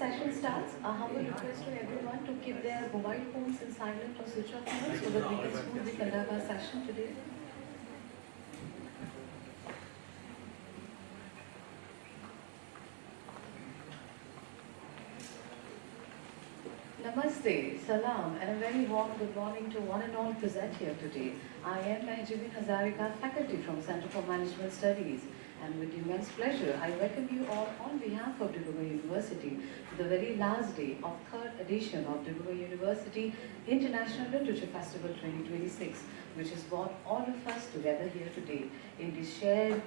session starts, a humble request to everyone to keep their mobile phones in silent or switch off mode so that we can smoothly conduct our session today. Namaste, Salam, and a very warm good morning to one and all present here today. I am Mahjibin Hazarika, faculty from Center for Management Studies, and with immense pleasure, I welcome you all on behalf of DUILF University to the very last day of third edition of DUILF University International Literature Festival 2026, which has brought all of us together here today in this shared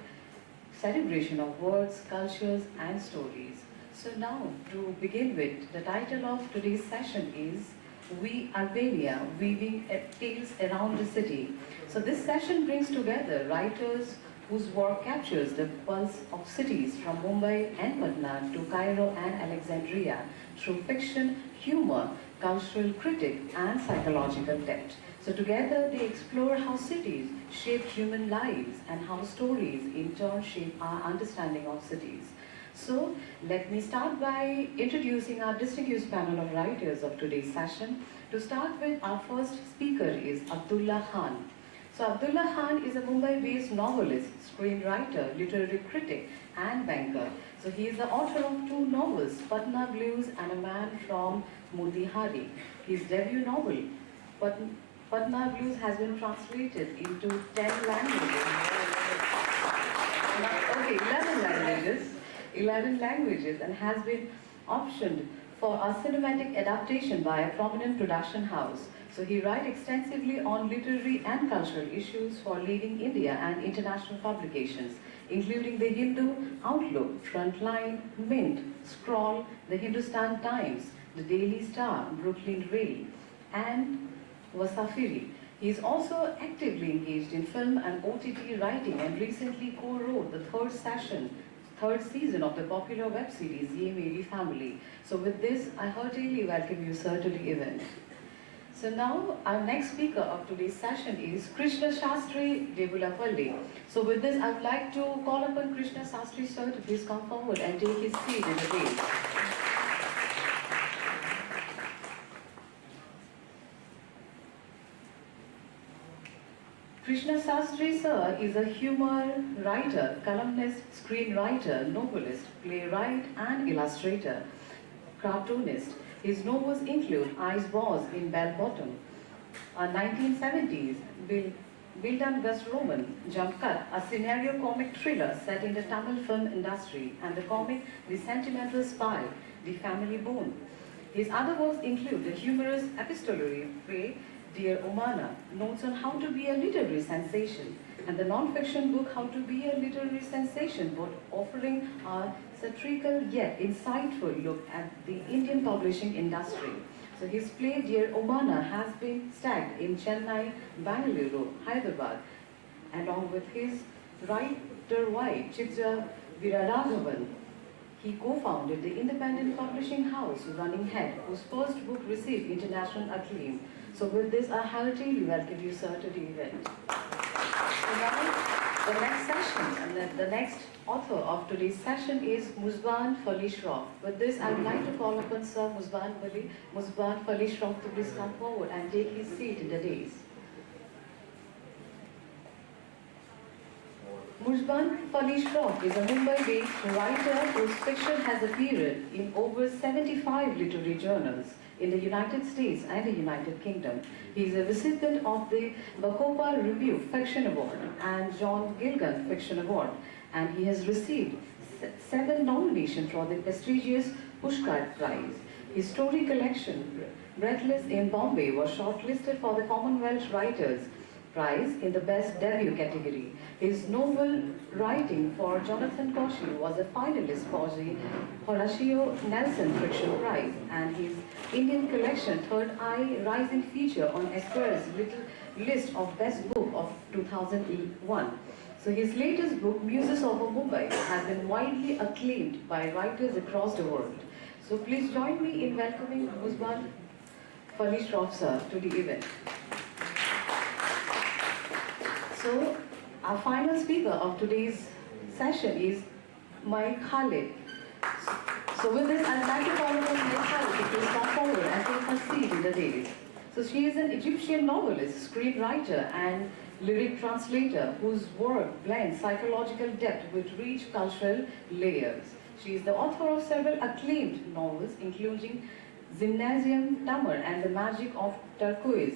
celebration of words, cultures, and stories. So now, to begin with, the title of today's session is We Albania, Weaving Tales Around the City. So this session brings together writers whose work captures the pulse of cities from Mumbai and Patna to Cairo and Alexandria through fiction, humor, cultural critique, and psychological depth. So together they explore how cities shape human lives and how stories in turn shape our understanding of cities. So, let me start by introducing our distinguished panel of writers of today's session. To start with, our first speaker is Abdullah Khan. So, Abdullah Khan is a Mumbai-based novelist, screenwriter, literary critic, and banker. So, he is the author of two novels, Patna Blues and A Man from Motihari. His debut novel, Patna Blues, has been translated into 10 languages. Okay, 11 languages and has been optioned for a cinematic adaptation by a prominent production house. So he writes extensively on literary and cultural issues for leading India and international publications, including the Hindu, Outlook, Frontline, Mint, Scroll, the Hindustan Times, the Daily Star, Brooklyn Rail, and Wasafiri. He is also actively engaged in film and OTT writing and recently co-wrote the third season of the popular web series Ye Meri Family. So with this, I heartily welcome you, sir, to the event. So now, our next speaker of today's session is Krishna Shastri Devulapalli. So with this, I would like to call upon Krishna Shastri, sir, to please come forward and take his seat in the dais. Krishna Shastri, sir, is a humor writer, columnist, screenwriter, novelist, playwright, and illustrator, cartoonist. His novels include Ice Wars in Bell Bottom, a 1970s Bildan Gus Roman, Jump Cut, a scenario comic thriller set in the Tamil film industry, and the comic The Sentimental Spy, The Family Bone. His other works include the humorous epistolary play Dear Omana, Notes on How to Be a Literary Sensation, and the non-fiction book How to Be a Literary Sensation, both offering a satirical yet insightful look at the Indian publishing industry. So his play Dear Omana has been staged in Chennai, Bangalore, Hyderabad, along with his writer wife Chitra Viradagavan. He co-founded the independent publishing house Running Head, whose first book received international acclaim. So with this, I heartily welcome you, sir, to the event. So now, the next session, and the next author of today's session is Muzban Falishrov. With this, I would like to call upon Sir Muzban Falishrov to please come forward and take his seat in the dais. Muzban Falishrov is a Mumbai-based writer whose fiction has appeared in over 75 literary journals in the United States and the United Kingdom. He is a recipient of the Bacopa Review Fiction Award and John Gilgan Fiction Award, and he has received 7 nominations for the prestigious Pushkar Prize. His story collection, Breathless in Bombay, was shortlisted for the Commonwealth Writers' Prize in the Best Debut category. His novel writing for Jonathan Cauchy was a finalist for the Horatio Nelson Fiction Prize, and his Indian collection Third Eye Rising feature on Esquire's list of best book of 2001. So his latest book, Muses of Mumbai, has been widely acclaimed by writers across the world. So please join me in welcoming Muzban Falishrov, sir, to the event. So, our final speaker of today's session is Mike Khalid. So with this, I'd like to call upon Neha to please come forward and take her seat in the dais. So she is an Egyptian novelist, screenwriter, and lyric translator whose work blends psychological depth with rich cultural layers. She is the author of several acclaimed novels, including Gymnasium, Tamar, and The Magic of Turquoise,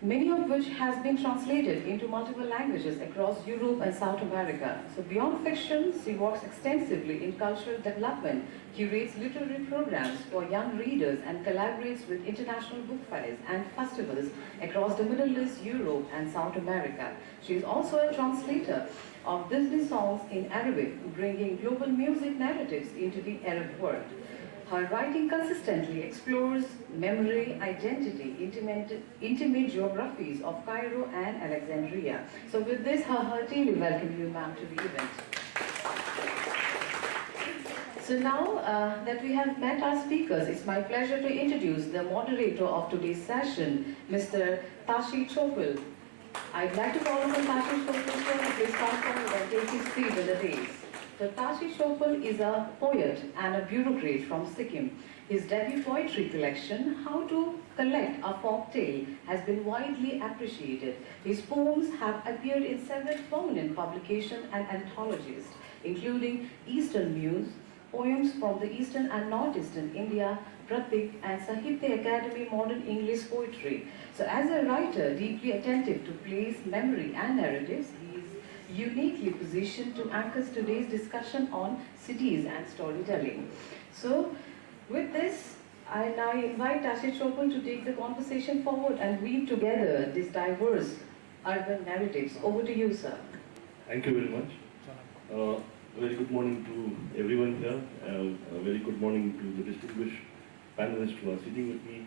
many of which has been translated into multiple languages across Europe and South America. So beyond fiction, she works extensively in cultural development, curates literary programs for young readers, and collaborates with international book fairs and festivals across the Middle East, Europe, and South America. She is also a translator of Disney songs in Arabic, bringing global music narratives into the Arab world. Her writing consistently explores memory, identity, intimate geographies of Cairo and Alexandria. So with this, I heartily welcome you, ma'am, to the event. So now that we have met our speakers, it's my pleasure to introduce the moderator of today's session, Mr. Tashi Chopal. I'd like to call upon Tashi Chopal to please come forward and take his seat in the dais. So Tashi Chopal is a poet and a bureaucrat from Sikkim. His debut poetry collection, How to Collect a Folk Tale, has been widely appreciated. His poems have appeared in several prominent publications and anthologies, including Eastern Muse, Poems from the Eastern and Northeastern India, Pratik, and Sahitya Academy Modern English Poetry. So as a writer deeply attentive to place, memory, and narratives, he is uniquely positioned to anchor today's discussion on cities and storytelling. So, with this, I now invite Tashi Chopal to take the conversation forward and weave together these diverse urban narratives. Over to you, sir. Thank you very much. Very good morning to everyone here. A very good morning to the distinguished panelists who are sitting with me.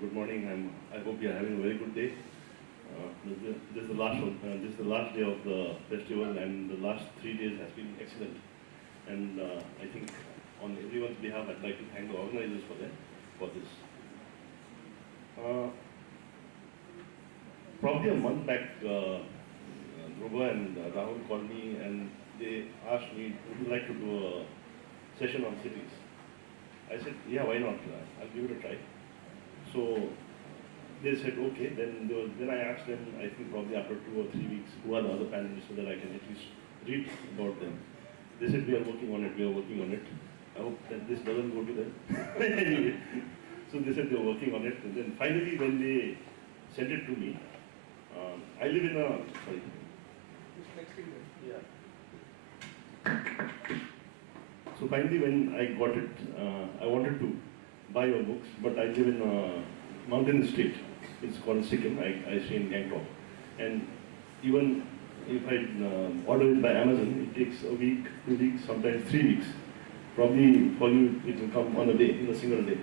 Good morning. I hope you are having a very good day. This is the last one. This is the last day of the festival, and the last 3 days has been excellent. And I think on everyone's behalf, I'd like to thank the organizers for this. Probably a month back, Dhruva and Rahul called me and they asked me, would you like to do a session on cities? I said, yeah, why not? I'll give it a try. So they said, okay. Then I asked them, I think probably after 2 or 3 weeks, who are the other panelists so that I can at least read about them. They said, we are working on it, we are working on it. I hope that this doesn't go to them. Anyway, so they said they were working on it. And then finally, when they sent it to me, I live in a, sorry. Yeah. So finally, when I got it, I wanted to buy your books, but I live in a mountain state. It's called Sikkim. I stay in Gangtok. And even if I order it by Amazon, it takes a week, 2 weeks, sometimes 3 weeks. Probably for you, it will come on a day, in a single day.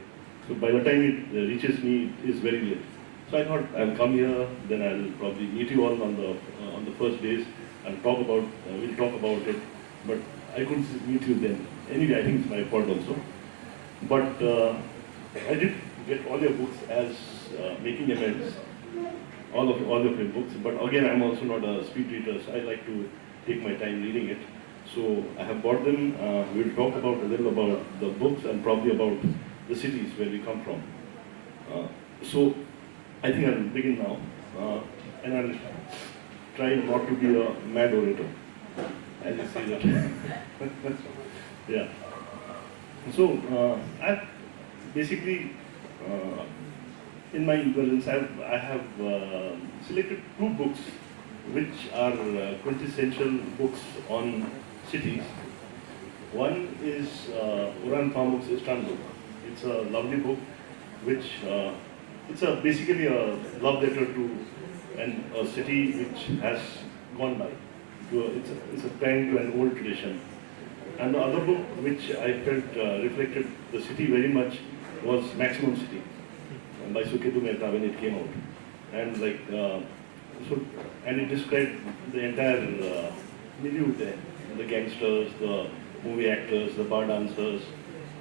So by the time it reaches me, it is very late. So I thought I'll come here, then I'll probably meet you all on the first days and talk about, we'll talk about it. But I couldn't meet you then. Anyway, I think it's my fault also. But I did get all your books as making amends, all of your books. But again, I'm also not a speed reader, so I like to take my time reading it. So I have bought them. We'll talk about a little about the books and probably about the cities where we come from. So I think I'll begin now, and I'll try not to be a mad orator, as you say that. Yeah. So I've basically, in my ignorance, I have selected 2 books which are quintessential books on cities. One is Orhan Pamuk's Istanbul. It's a lovely book, which it's basically a love letter to a city which has gone by. It's a thank to an old tradition. And the other book which I felt reflected the city very much was Maximum City by Suketu Mehta when it came out. And and it described the entire milieu there, the gangsters, the movie actors, the bar dancers,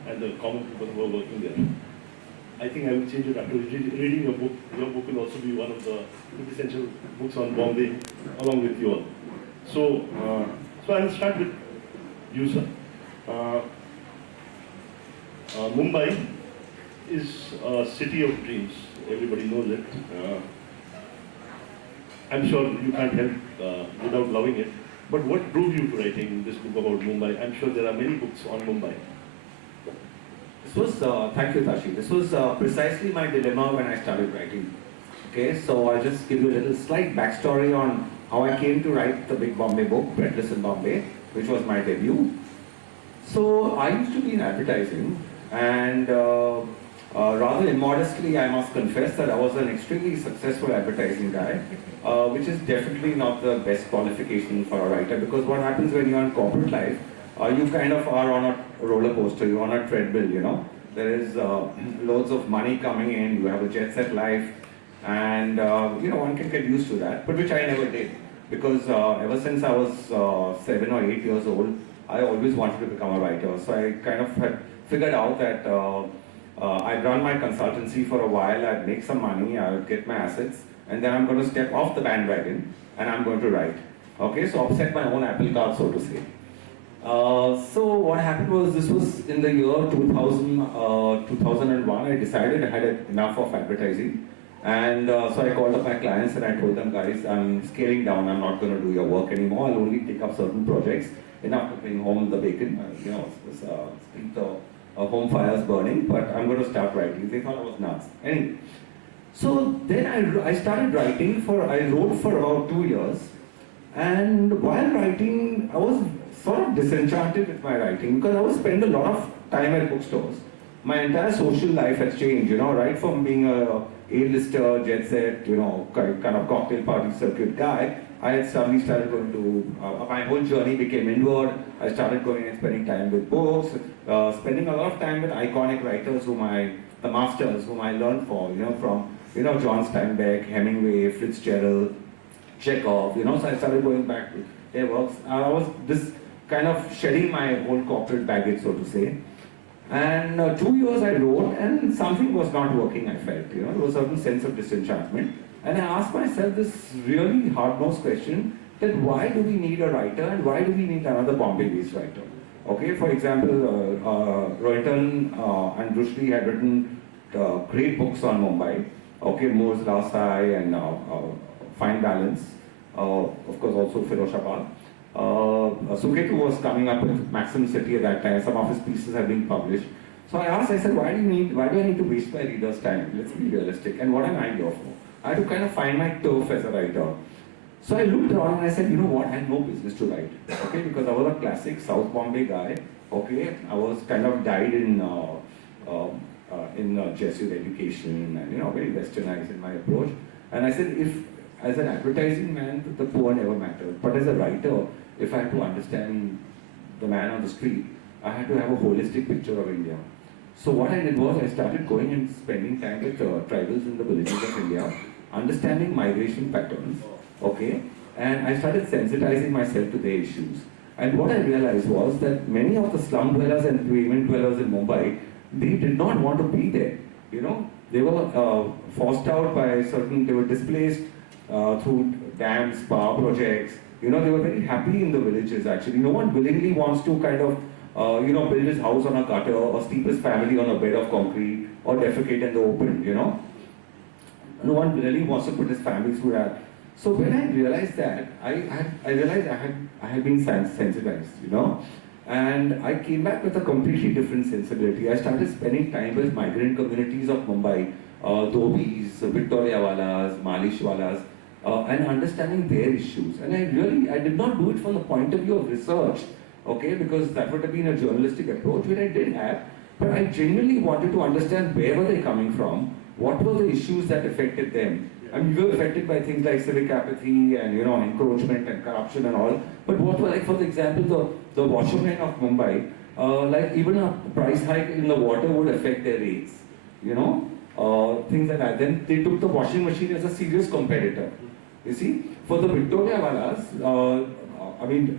and the common people who were working there. I think I will change it after reading your book. Your book will also be one of the quintessential books on Bombay, along with you all. So I will start with you, sir. Mumbai is a city of dreams. Everybody knows it. I'm sure you can't help without loving it. But what drove you to writing this book about Mumbai? I'm sure there are many books on Mumbai. This was, thank you Tashi, this was precisely my dilemma when I started writing. Okay, so I'll just give you a little slight backstory on how I came to write the big Bombay book, Breadless in Bombay, which was my debut. So I used to be in advertising, and rather immodestly I must confess that I was an extremely successful advertising guy, which is definitely not the best qualification for a writer, because what happens when you're in corporate life, you kind of are on a roller coaster, you're on a treadmill, you know. There is loads of money coming in, you have a jet set life, and you know, one can get used to that, but which I never did, because ever since I was 7 or 8 years old, I always wanted to become a writer. So I kind of had figured out that I'd run my consultancy for a while, I'd make some money, I would get my assets, and then I'm going to step off the bandwagon and I'm going to write. Okay, so upset my own apple cart, so to say. So what happened was, this was in the year 2001, I decided I had enough of advertising. And so I called up my clients and I told them, guys, I'm scaling down, I'm not going to do your work anymore, I'll only take up certain projects, enough to bring home the bacon, you know, keep the home fires burning, but I'm going to start writing. They thought I was nuts. Anyway, so then I started writing I wrote for about 2 years, and while writing, I was sort of disenchanted with my writing, because I would spend a lot of time at bookstores. My entire social life has changed, you know, right from being a A-lister, jet set, you know, kind of cocktail party circuit guy, I had suddenly started going to, my whole journey became inward. I started going and spending time with books, spending a lot of time with iconic writers the masters whom I learned from, John Steinbeck, Hemingway, Fitzgerald, Chekhov, so I started going back to their works. I was this kind of shedding my whole corporate baggage, so to say. And 2 years I wrote, and something was not working, I felt, there was a certain sense of disenchantment. And I asked myself this really hard-nosed question, that why do we need a writer and why do we need another Bombay-based writer? Okay, for example, Rohitan and Rushdie had written great books on Mumbai. Okay, Moore's Last Eye and Fine Balance, of course also Firozabad. Suketu was coming up with Maxim City at that time. Some of his pieces have been published. So I asked, I said, why do I need to waste my reader's time? Let's be realistic. And what am I here for? I had to kind of find my turf as a writer. So I looked around and I said, you know what, I had no business to write. Okay, because I was a classic South Bombay guy. Okay, I was kind of dyed in Jesuit education and very westernized in my approach. And I said, if as an advertising man, the poor never mattered. But as a writer, if I had to understand the man on the street, I had to have a holistic picture of India. So what I did was I started going and spending time with tribals in the villages of India, understanding migration patterns, okay, and I started sensitizing myself to their issues. And what I realized was that many of the slum dwellers and pavement dwellers in Mumbai, they did not want to be there. They were forced out by they were displaced through dams, power projects. They were very happy in the villages actually. No one willingly wants to kind of build his house on a gutter or steep his family on a bed of concrete or defecate in the open, No one really wants to put his family through that. So when I realized that, I realized I had been sensitized, and I came back with a completely different sensibility. I started spending time with migrant communities of Mumbai, Dhobis, Victoriawalas, Malishwalas, and understanding their issues. And I did not do it from the point of view of research, okay, because that would have been a journalistic approach, which I did have, but I genuinely wanted to understand where were they coming from, what were the issues that affected them. I mean, we were affected by things like civic apathy and encroachment and corruption and all, but what were, like, for example, the washermen of Mumbai, like even a price hike in the water would affect their rates, things like that. Then they took the washing machine as a serious competitor. You see, for the Victoriawalas,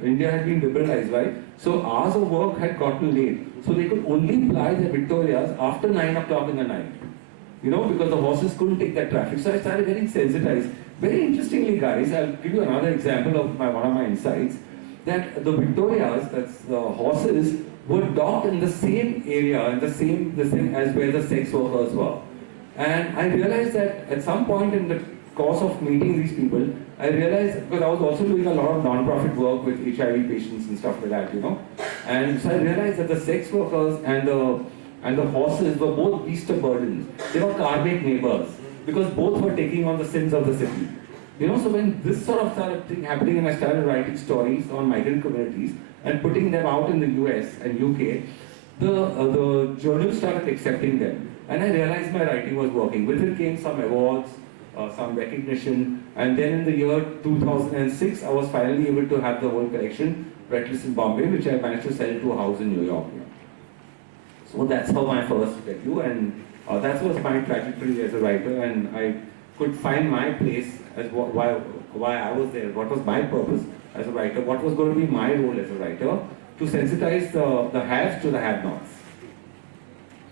India had been liberalized, right? So hours of work had gotten late. So they could only ply their Victorias after 9 o'clock in the night. Because the horses couldn't take that traffic. So I started getting sensitized. Very interestingly, guys, I'll give you another example of one of my insights, that the Victorias, that's the horses, were docked in the same area, in the same as where the sex workers were. And I realized that at some point in the course of meeting these people, I realized, because I was also doing a lot of non-profit work with HIV patients and stuff like that, you know. And so I realized that the sex workers and the horses were both beast of burdens. They were karmic neighbors, because both were taking on the sins of the city. You know, so when this sort of started thing happening and I started writing stories on migrant communities and putting them out in the US and UK, the journals started accepting them. And I realized my writing was working. With it came some awards, some recognition, and then in the year 2006, I was finally able to have the whole collection, Reckless in Bombay, which I managed to sell to a house in New York. So that's how my first debut, and that was my trajectory as a writer, and I could find my place as why I was there, what was my purpose as a writer, what was going to be my role as a writer, to sensitize the haves to the have-nots.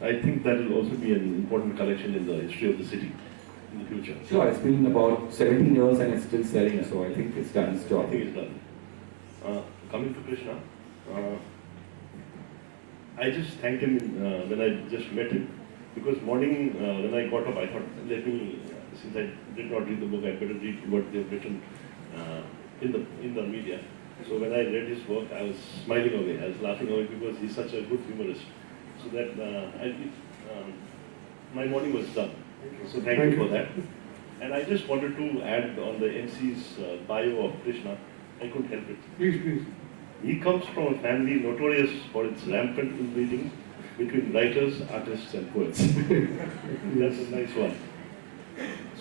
I think that will also be an important collection in the history of the city in the future. Sure, it's been about 17 years and it's still selling, so I think it's done its job. I think it's done. Coming to Krishna, I just thanked him when I just met him, because morning when I got up, I thought, let me, since I did not read the book, I better read what they've written in the media. So when I read his work, I was smiling away, I was laughing away, because he's such a good humorist. So that my morning was done. So thank you for that. And I just wanted to add on the MC's bio of Krishna. I couldn't help it. Please, please. He comes from a family notorious for its rampant inbreeding between writers, artists, and poets. That's a nice one.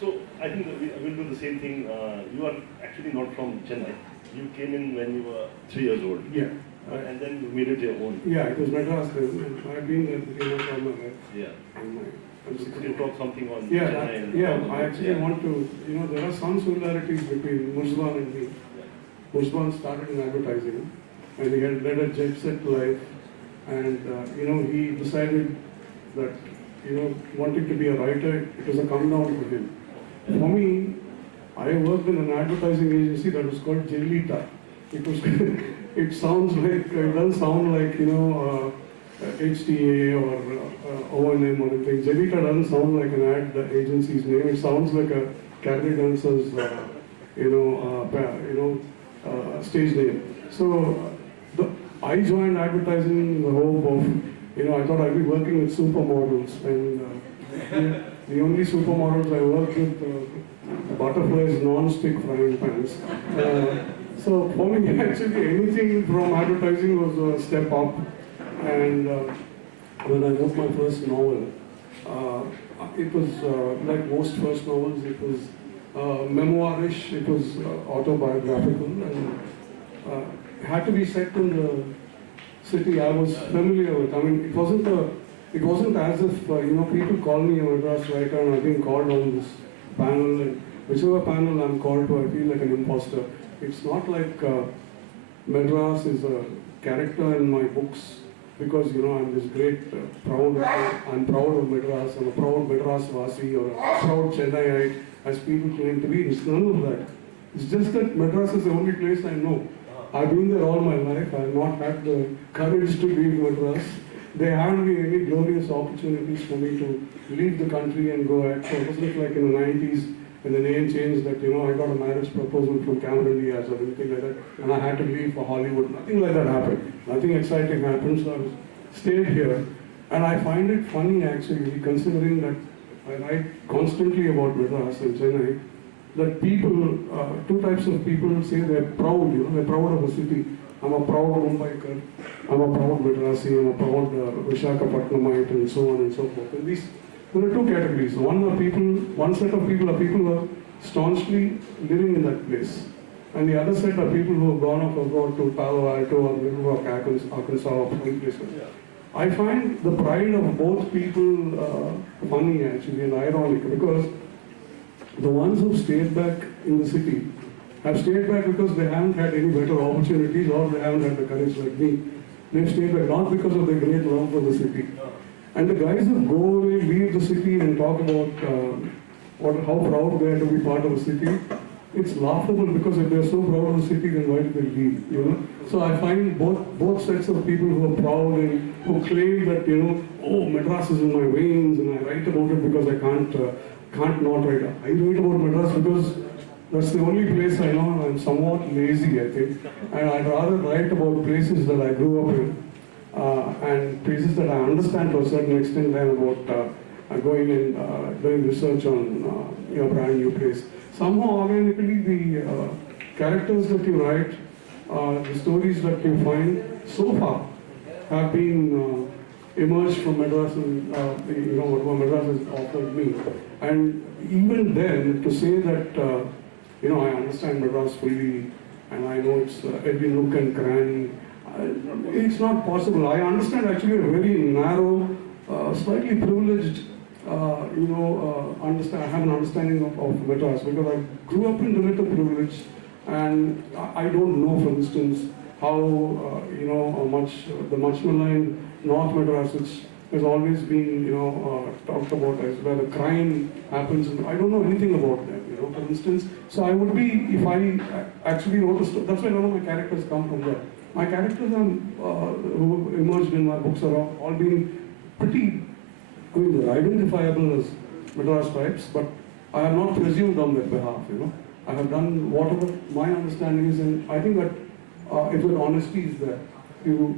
So I think that we'll do the same thing. You are actually not from Chennai. You came in when you were 3 years old. Yeah. And then you made it your own. Yeah, it was Madras then. I've been there from my life. Yeah. So could you talk something on yeah, Chennai and I actually want to, there are some similarities between Murzban and me. Murzban started in advertising, and he had led a jet set life, and he decided that, wanting to be a writer, it was a come down for him. For me, I worked in an advertising agency that was called Jelita. It was, it doesn't sound like, HTA or O&M or anything. Jelita doesn't sound like an ad agency's name. It sounds like a cabaret dancer's, stage name. So I joined advertising in the hope of, I thought I'd be working with supermodels, and the only supermodels I worked with, butterflies non-stick frying pans. So for me, actually, anything from advertising was a step up. And when I wrote my first novel, it was like most first novels, it was memoirish, it was autobiographical, and it had to be set in the city I was familiar with. I mean, it wasn't as if people call me a Madras writer and I've been called on this panel, and whichever panel I'm called to, I feel like an imposter. It's not like Madras is a character in my books, because I'm this great I'm proud of Madras, I'm a proud Madras Vasi or a proud Chennaiite, as people claim to be. It's none of that. It's just that Madras is the only place I know. I've been there all my life. I've not had the courage to leave Madras. There haven't been any glorious opportunities for me to leave the country and go out. So it wasn't like in the 90s when the name changed that, I got a marriage proposal from Cameron Diaz or anything like that, and I had to leave for Hollywood. Nothing like that happened. Nothing exciting happened, so I stayed here. And I find it funny, actually, considering that I write constantly about Madras and Chennai, that people, two types of people say they're proud, they're proud of a city. I'm a proud Mumbaiker, I'm a proud Madrasi, I'm a proud Vishakhapatnamite, and so on and so forth. And there are two categories. One set of people are people who are staunchly living in that place. And the other set are people who have gone off abroad to Palo Alto or Middle Rock, Arkansas, or some places. I find the pride of both people funny, actually, and ironic, because the ones who stayed back in the city have stayed back because they haven't had any better opportunities, or they haven't had the courage like me. They've stayed back not because of their great love for the city. And the guys who go away, leave the city and talk about how proud they are to be part of a city, it's laughable, because if they're so proud of the city, then why do they leave, So I find both sets of people who are proud and who claim that, oh, Madras is in my veins and I write about it because I can't not write. I write about Madras because that's the only place I know and I'm somewhat lazy, I think. And I'd rather write about places that I grew up in and places that I understand to a certain extent than about going and doing research on a brand new place. Somehow organically the characters that you write, the stories that you find so far have been emerged from Madras and what Madras has offered me. And even then, to say that I understand Madras fully and I know it's every nook and cranny, it's not possible. I understand actually a very narrow, slightly privileged, I have an understanding of Madras because I grew up in the little privilege. And I don't know, for instance, how much the much maligned North Madras, which has always been talked about as where the crime happens. And I don't know anything about them, for instance. So I would be, if I actually wrote a story, that's why none of my characters come from there. My characters who emerged in my books are all being pretty good, identifiable as Madras types, but I have not presumed on their behalf, I have done whatever my understanding is, and I think that if that honesty is there, if you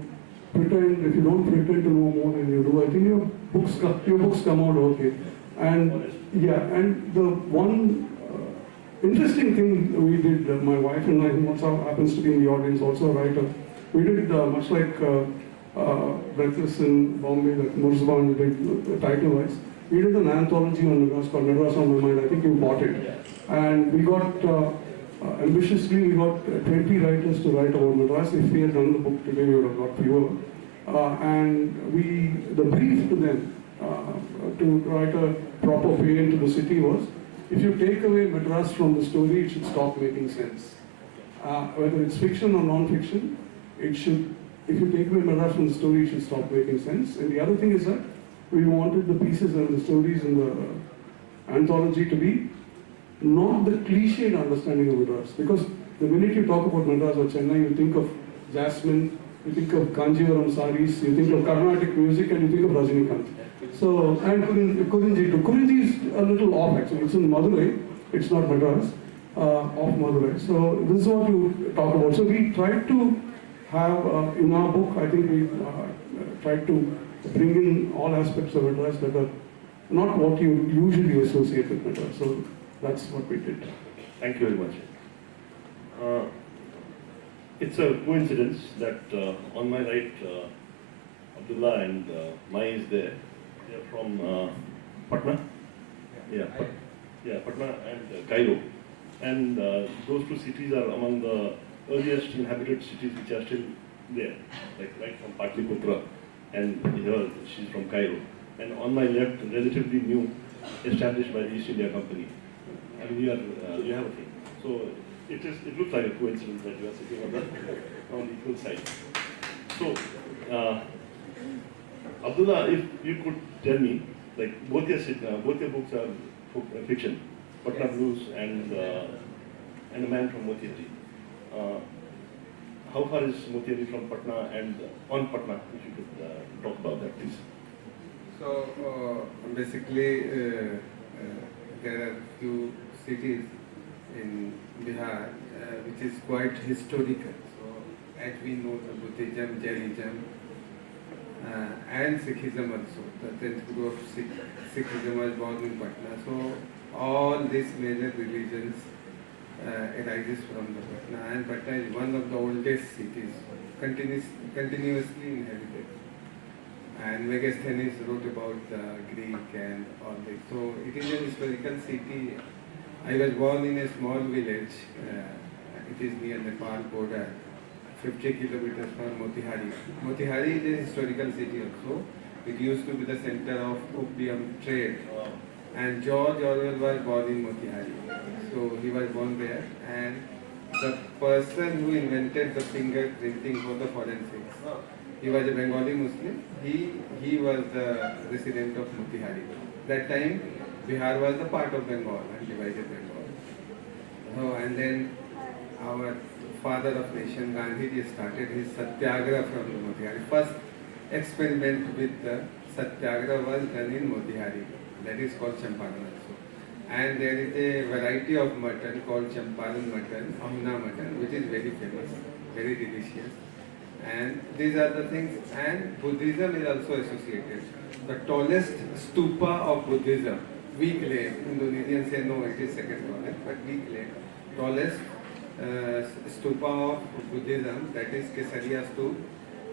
don't pretend to know more than you do, I think your books come out okay. And yeah, and the one interesting thing we did, my wife and I, who also happens to be in the audience, also a writer, we did much like Breathless in Bombay, that Murzban did title-wise. We did an anthology on Madras called Madras on My Mind. I think you bought it. And we got, ambitiously, we got 20 writers to write about Madras. If we had done the book today, we would have got fewer. And the brief to them to write a proper pay into the city was, if you take away Madras from the story, it should stop making sense. Whether it's fiction or non-fiction, it should, if you take away Madras from the story, it should stop making sense. And the other thing is that we wanted the pieces and the stories in the anthology to be not the cliched understanding of Madras. Because the minute you talk about Madras or Chennai, you think of Jasmine, you think of Kanjivaram saris, you think of Carnatic music, and you think of Rajinikanth. So, and Kurinji too. Kurinji is a little off actually. It's in Madurai, it's not Madras, off Madurai. So, this is what you talk about. So, we tried to have, in our book, I think we tried to bring in all aspects of Madras that are not what you usually associate with Madras. So, that's what we did. Thank you very much. It's a coincidence that on my right, Abdullah and Mai is there. They are from Patna. Yeah, Patna and Cairo. And those two cities are among the earliest inhabited cities which are still there, like right from Patliputra, and here she's from Cairo. And on my left, relatively new, established by the East India Company. I mean, you have a thing. So it looks like a coincidence that you are sitting on the equal side. So, Abdullah, if you could tell me, like both your books are fiction, Patna Blues and A Man from Motihari. How far is Motihari from Patna and on Patna? If you could talk about that, please. So basically, there are few cities in Bihar which is quite historical. So as we know, the Buddhism, Jainism, and Sikhism also. The 10th guru of Sikhism was born in Patna. So all these major religions arises from the Patna, and Patna is one of the oldest cities, continuously inhabited. And Megasthenes wrote about the Greek and all this. So it is a historical city. I was born in a small village. It is near Nepal border, 50 kilometers from Motihari. Motihari is a historical city also. It used to be the center of opium trade. And George Orwell was born in Motihari. So he was born there. And the person who invented the fingerprinting for the forensics, he was a Bengali Muslim. He was the resident of Motihari. That time, Bihar was the part of Bengal and divided Bengal. And then our father of nation, Gandhiji started his Satyagraha from Motihari. First experiment with the Satyagraha was done in Motihari. That is called Champaran also. And there is a variety of mutton called Champaran mutton, Amna mutton, which is very famous, very delicious. And these are the things, and Buddhism is also associated. The tallest stupa of Buddhism, we claim, Indonesians say no, it is second tallest, but we claim tallest stupa of Buddhism, that is Kesaria Stupa,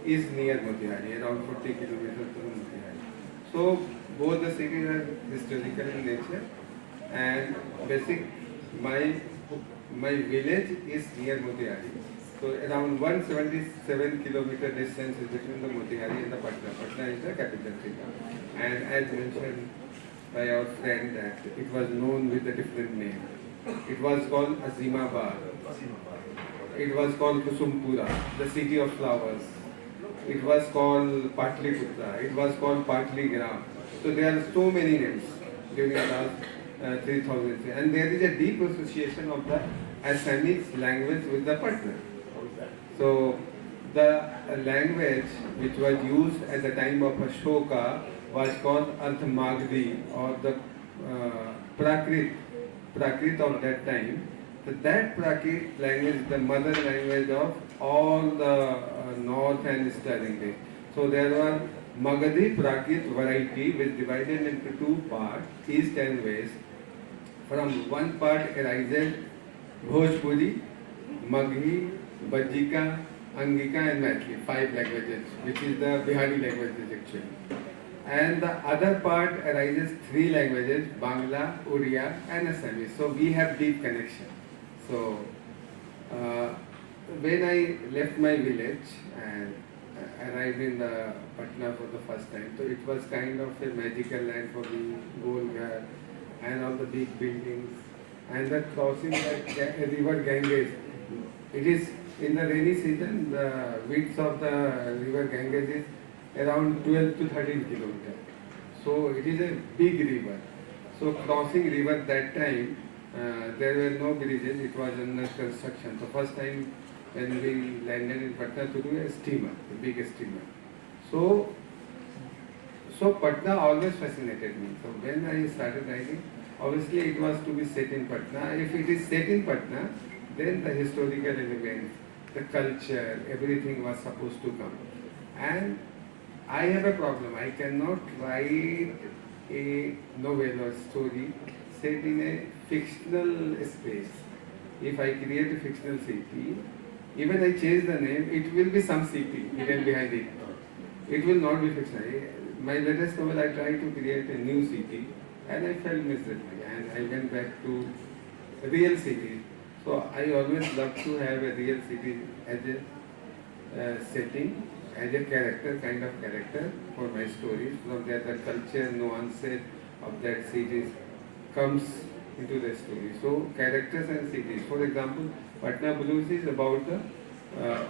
is near Motihari, around 40 kilometers from Motihari. So both the cities are historical in nature, and my village is near Motihari. So around 177 kilometer distance is between the Motihari and the Patna. Patna is the capital city. And as mentioned by our friend that it was known with a different name. It was called Azimabad. It was called Kusumpura, the city of flowers. It was called Patliputra. It was called Patligram. So there are so many names during the last 3000 years. And there is a deep association of the Assamese language with the Patna. So the language which was used at the time of Ashoka was called Arthamagdi, or the Prakrit of that time. So that Prakrit language is the mother language of all the North and Eastern English. So there were Magadhi Prakrit variety which divided into two parts, East and West. From one part arises Bhojpuri, Maghi, Bajika, Angika and Maithili, 5 languages, which is the Bihari languages actually. And the other part arises 3 languages, Bangla, Oriya and Assamese. So we have deep connection. So when I left my village and arrived in the Patna for the first time, so it was kind of a magical land for me, Golghar and all the big buildings and the crossing the river Ganges. It is in the rainy season, the width of the river Ganges is around 12 to 13 kilometers. So it is a big river. So crossing river that time, there were no bridges, it was under construction. So first time when we landed in Patna to do a steamer, a big steamer. So Patna always fascinated me. So when I started writing, obviously it was to be set in Patna. If it is set in Patna, then the historical elements, the culture, everything was supposed to come. And I have a problem. I cannot write a novel or story set in a fictional space. If I create a fictional city, even I change the name, it will be some city hidden behind it. It will not be fictional. My latest novel, I tried to create a new city and I felt miserably and I went back to real cities. So I always love to have a real city as a setting, as a character, kind of character for my stories. From there the culture, nuances of that city comes into the story. So characters and cities. For example, Patna Blues is about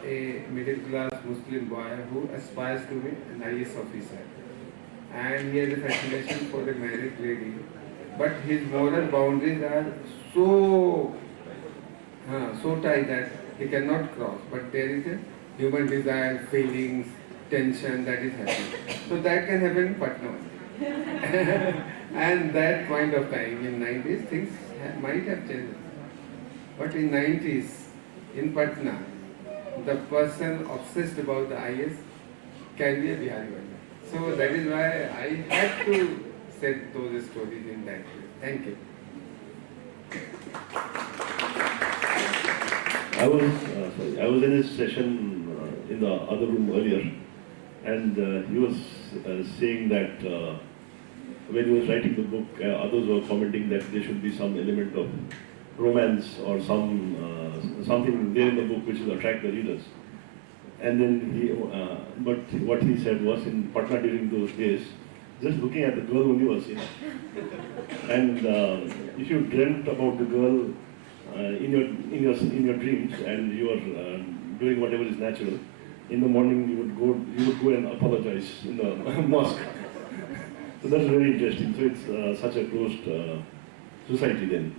a middle class Muslim boy who aspires to be an IAS officer. And he has a fascination for a married lady. But his moral boundaries are so tight that he cannot cross. But there is a human desire, feelings, tension that is happening. So that can happen in Patna only. And that point of time, in 90s, things might have changed. But in 90s, in Patna, the person obsessed about the IS can be a Bihari Valla. So that is why I had to set those stories in that way. Thank you. I was in his session in the other room earlier, and he was saying that when he was writing the book, others were commenting that there should be some element of romance or something there in the book which will attract the readers. And then but what he said was, in Patna during those days, just looking at the girl only was enough. And if you dreamt about the girl in your dreams and you are doing whatever is natural, in the morning you would go and apologize in the mosque. So that's very interesting. So it's such a closed society then.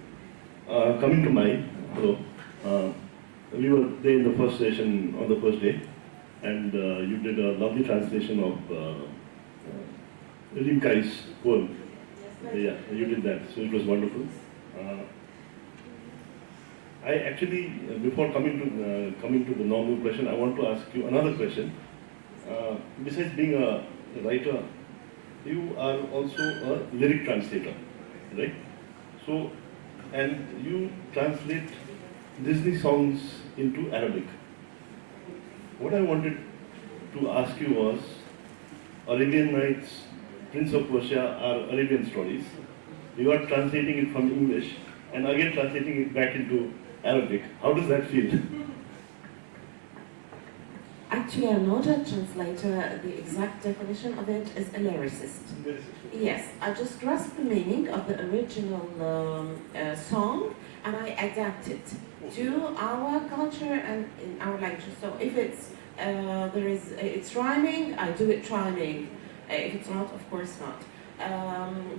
Coming to my hello. we were there in the first session on the first day, and you did a lovely translation of Rimkai's poem. Yeah, you did that, so it was wonderful. I actually, before coming to the normal question, I want to ask you another question. Besides being a writer, you are also a lyric translator, right? So, and you translate Disney songs into Arabic. What I wanted to ask you was, Arabian Nights, Prince of Persia are Arabian stories. You are translating it from English and again translating it back into Arabic. How does that feel? Actually, I'm not a translator. The exact definition of it is a lyricist. Yes, I just grasp the meaning of the original song and I adapt it to our culture and in our language. So if it's it's rhyming, I do it rhyming. If it's not, of course not.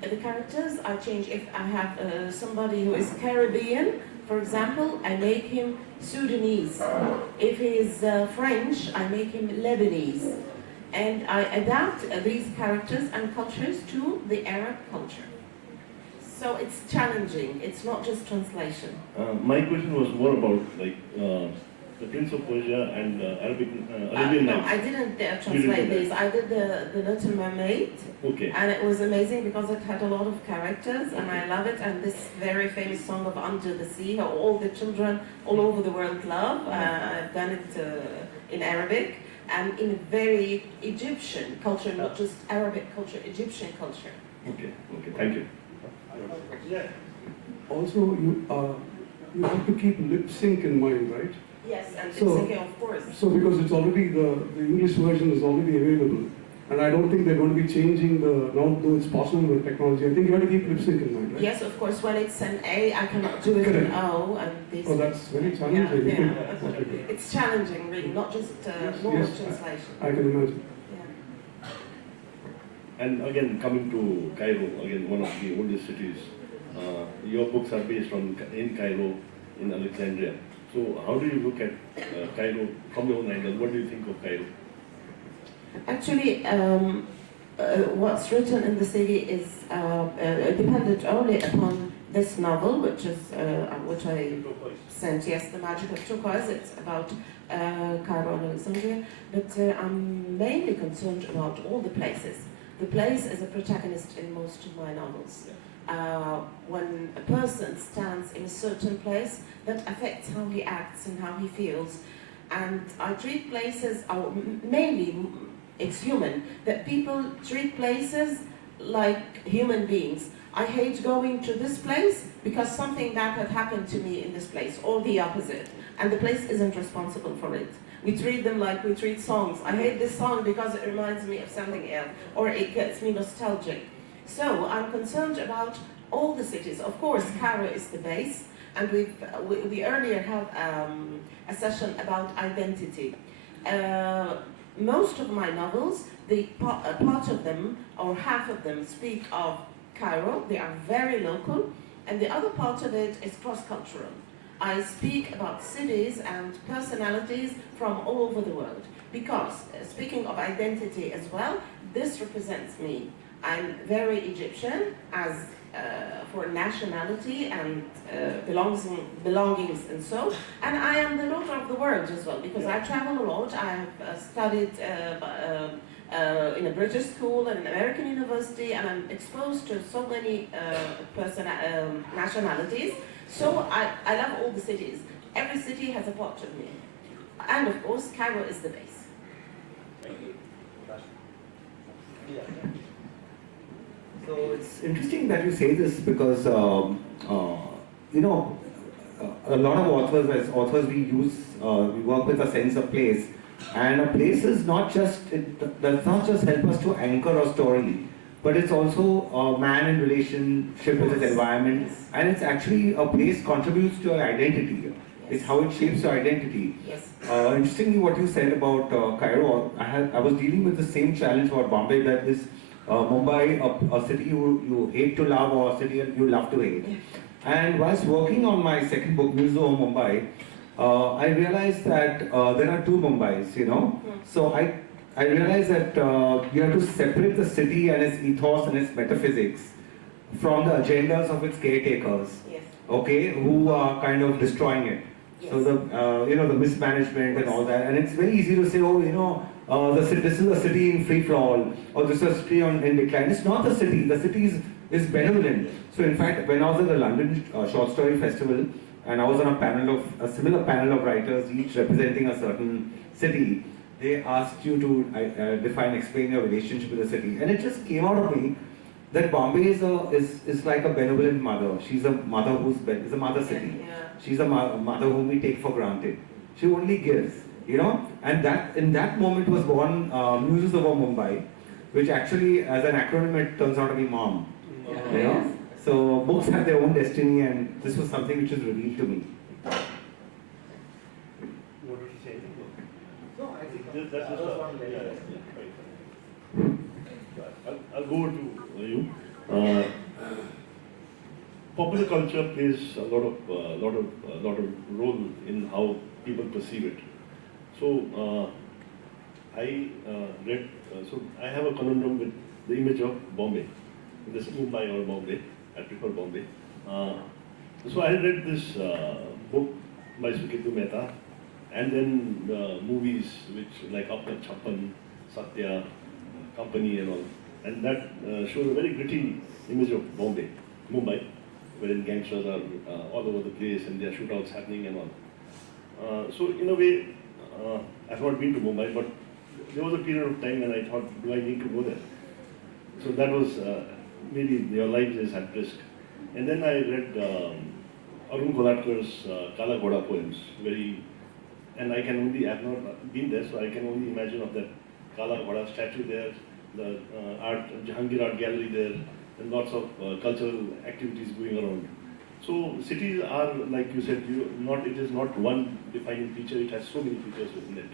The characters I change. If I have somebody who is Caribbean, for example, I make him Sudanese. If he's French, I make him Lebanese. And I adapt these characters and cultures to the Arab culture. So it's challenging, it's not just translation. My question was more about like the Prince of Persia and Arabian No, Nights. I didn't translate these. I did the Little Mermaid. Okay. And it was amazing because it had a lot of characters and I love it. And this very famous song of Under the Sea, how all the children all over the world love. I've done it in Arabic and in a very Egyptian culture, not just Arabic culture, Egyptian culture. Okay, okay, thank you. Also, you have to keep lip sync in mind, right? Yes, and So- lip syncing, of course. So because it's already, the English version is already available. And I don't think they're going to be changing now though it's possible with technology. I think you have to keep lip sync in mind, right? Yes, of course, when it's an A, I cannot do it Correct. an O, and this. Oh, that's very challenging. Yeah, Okay. yeah. It's challenging, really, not just normal yes, translation. I can imagine. Yeah. And again, coming to Cairo, again one of the oldest cities. Your books are based in Cairo, in Alexandria. So how do you look at Cairo from your own angle? What do you think of Cairo? Actually, what's written in the city is dependent only upon this novel, which I sent. Yes, The Magic of Turquoise. It's about Cairo and Alexandria, but I'm mainly concerned about all the places. The place is a protagonist in most of my novels. When a person stands in a certain place, that affects how he acts and how he feels. And I treat places, mainly it's human, that people treat places like human beings. I hate going to this place because something bad had happened to me in this place, or the opposite, and the place isn't responsible for it. We treat them like we treat songs. I hate this song because it reminds me of something else, or it gets me nostalgic. So I'm concerned about all the cities. Of course, Cairo is the base, and we earlier had a session about identity. Most of my novels, part of them, or half of them, speak of Cairo. They are very local, and the other part of it is cross-cultural. I speak about cities and personalities from all over the world, because speaking of identity as well, this represents me. I'm very Egyptian as for nationality and belongings and so, and I am the daughter of the world as well, because I travel a lot. I have studied in a British school and an American university, and I'm exposed to so many nationalities. So I love all the cities. Every city has a part of me. And of course, Cairo is the base. So it's interesting that you say this because, you know, a lot of authors, as authors we work with a sense of place. And a place is not just, it does not just help us to anchor a story, but it's also a man in relationship with his environment. And it's actually a place contributes to our identity. It's how it shapes your identity. Yes. Interestingly, what you said about Cairo, I was dealing with the same challenge about Bombay, that is Mumbai, a city you hate to love or a city you love to hate. And whilst working on my second book, News of Mumbai, I realized that there are two Mumbais, you know. So I realized that you have to separate the city and its ethos and its metaphysics from the agendas of its caretakers, Yes. okay, who are kind of destroying it. Yes. So the you know, the mismanagement and all that, and it's very easy to say, oh, you know, this is a city in free fall, or this is a city in decline. It's not the city. The city is benevolent. So in fact, when I was at the London Short Story Festival, and I was on a similar panel of writers, each representing a certain city, they asked you to define, explain your relationship with the city, and it just came out of me that Bombay is like a benevolent mother. She's a mother is a mother city. Yeah. She's a mother whom we take for granted. She only gives, you know. And that in that moment was born Muses Over Mumbai, which actually, as an acronym, it turns out to be MOM. Yeah. You know. So books have their own destiny, and this was something which was revealed to me. What did you say? No, I think That's just one yeah, level. right. I'll go to you. Popular culture plays a lot of role in how people perceive it. So I read. So I have a conundrum with the image of Bombay. This Mumbai or Bombay. I prefer Bombay. So I read this book by Sukhitu Mehta, and then movies which like Apna Chappan, Satya, Company and all. And that shows a very gritty image of Mumbai, wherein gangsters are all over the place and there are shootouts happening and all. So in a way, I've not been to Mumbai, but there was a period of time when I thought, do I need to go there? So that was maybe your life is at risk. And then I read Arun Kolatkar's Kala Ghoda poems, and I have not been there, so I can only imagine of that Kala Ghoda statue there, the Jahangir Art Gallery there, and lots of cultural activities going around. So cities are, like you said, it is not one defining feature, it has so many features within it.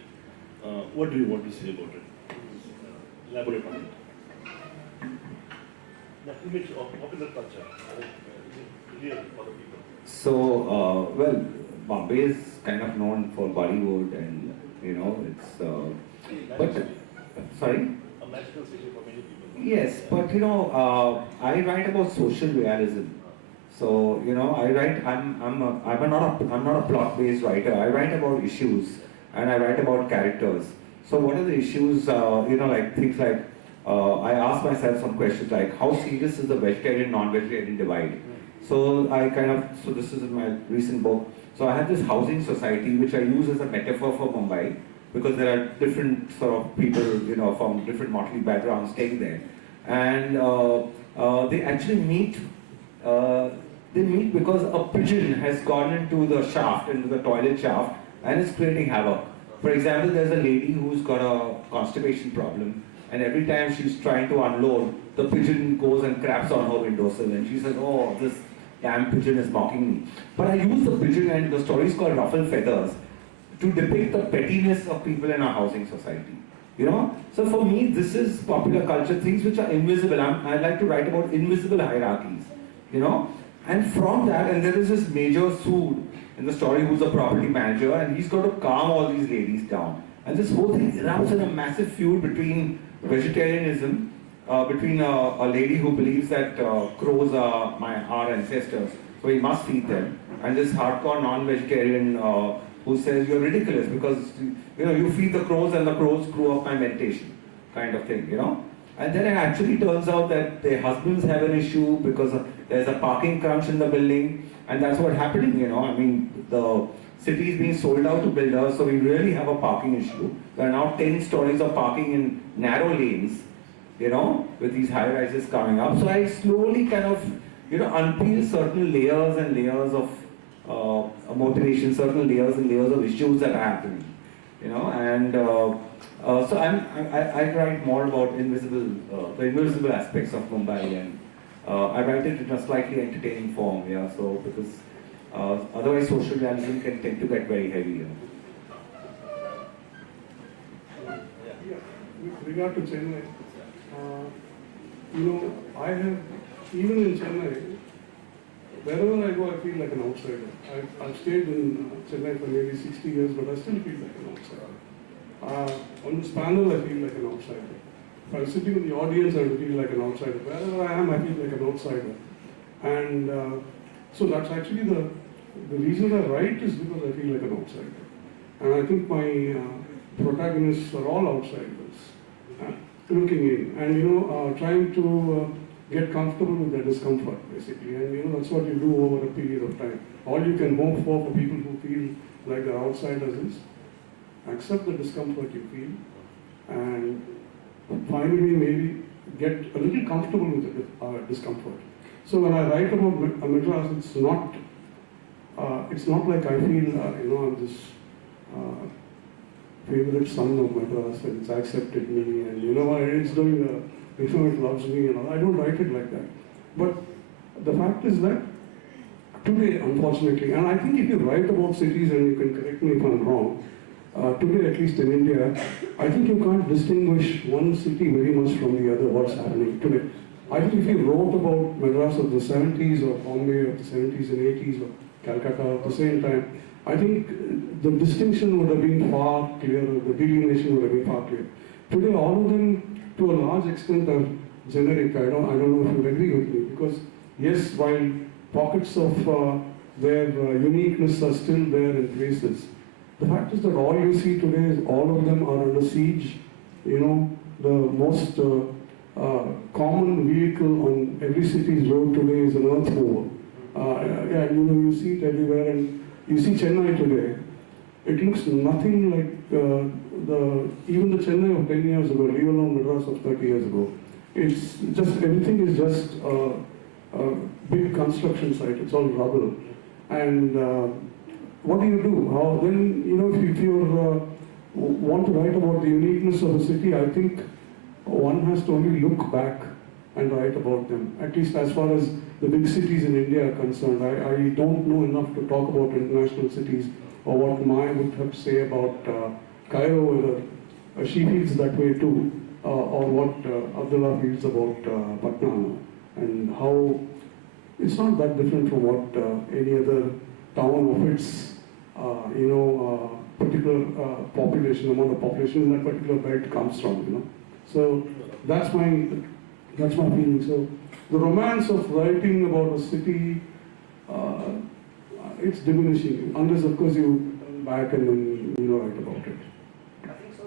What do you want to say about it? Elaborate on it. The image of popular culture, is it clear for the people? So, well, Bombay is kind of known for Bollywood, and you know, it's. But sorry. A magical city for many people. Yes, but you know, I write about social realism. So you know, I'm not a plot-based writer. I write about issues, and I write about characters. So what are the issues? You know, like things like I ask myself some questions like, how serious is the vegetarian-non-vegetarian divide? So so this is in my recent book. So I have this housing society which I use as a metaphor for Mumbai, because there are different sort of people, you know, from different motley backgrounds staying there, and they actually meet. They meet because a pigeon has gone into the toilet shaft, and is creating havoc. For example, there's a lady who's got a constipation problem, and every time she's trying to unload, the pigeon goes and craps on her windowsill, and she says, "Oh, this damn pigeon is mocking me." But I use the pigeon, and the story is called Ruffled Feathers, to depict the pettiness of people in our housing society. You know? So for me, this is popular culture, things which are invisible. I like to write about invisible hierarchies. You know? And from that, and there is this Major Sood in the story who's a property manager, and he's got to calm all these ladies down. And this whole thing erupts in a massive feud between vegetarianism, between a lady who believes that crows are our ancestors, so we must feed them, and this hardcore non-vegetarian who says you're ridiculous because you know you feed the crows and the crows screw up my meditation, kind of thing, you know. And then it actually turns out that their husbands have an issue because there's a parking crunch in the building, and that's what's happening, you know. I mean, the city is being sold out to builders, so we really have a parking issue. There are now 10 stories of parking in narrow lanes, you know, with these high rises coming up. So I slowly kind of, you know, unpeel certain layers and layers of motivation, certain layers and layers of issues that are happening, you know. And so I write more about the invisible aspects of Mumbai, and I write it in a slightly entertaining form, yeah. So because otherwise social realism can tend to get very heavy, you know. Yeah, with regard to Chennai, you know, I have, even in Chennai, wherever I go, I feel like an outsider. I've stayed in Chennai for nearly 60 years, but I still feel like an outsider. On this panel, I feel like an outsider. If I'm sitting in the audience, I feel like an outsider. Wherever I am, I feel like an outsider. And so that's actually the reason I write is because I feel like an outsider. And I think my protagonists are all outsiders, looking in and trying to get comfortable with their discomfort, basically. And that's what you do over a period of time. All you can hope for people who feel like they're outsiders is accept the discomfort you feel and finally maybe get a little comfortable with the discomfort. So when I write about Madras, it's not like I feel I'm this favorite son of Madras and it's accepted me and it's doing it loves me and all. I don't write it like that. But the fact is that today, unfortunately, and I think if you write about cities, and you can correct me if I'm wrong, today, at least in India, I think you can't distinguish one city very much from the other, what's happening today. I think if you wrote about Madras of the 70s or Bombay of the 70s and 80s or Calcutta at the same time, I think the distinction would have been far clearer, the delineation would have been far clearer. Today, all of them, to a large extent, are generic. I don't know if you agree with me, because yes, while pockets of their uniqueness are still there in places, the fact is that all you see today is all of them are under siege. The most common vehicle on every city's road today is an earth mover. You see it everywhere, and you see Chennai today. It looks nothing like even the Chennai of 10 years ago, leave alone Madras of 30 years ago. It's just, everything is just a big construction site, it's all rubble. And what do you do? How then, if you want to write about the uniqueness of a city, I think one has to only look back and write about them. At least as far as the big cities in India are concerned. I don't know enough to talk about international cities or what Maya would have to say about Cairo, whether she feels that way too, or what Abdullah feels about Patna, and how it's not that different from what any other town of its particular population, amount of population in that particular belt comes from. So that's my feeling. So the romance of writing about a city, it's diminishing, unless of course you come back and then write about it. I think so.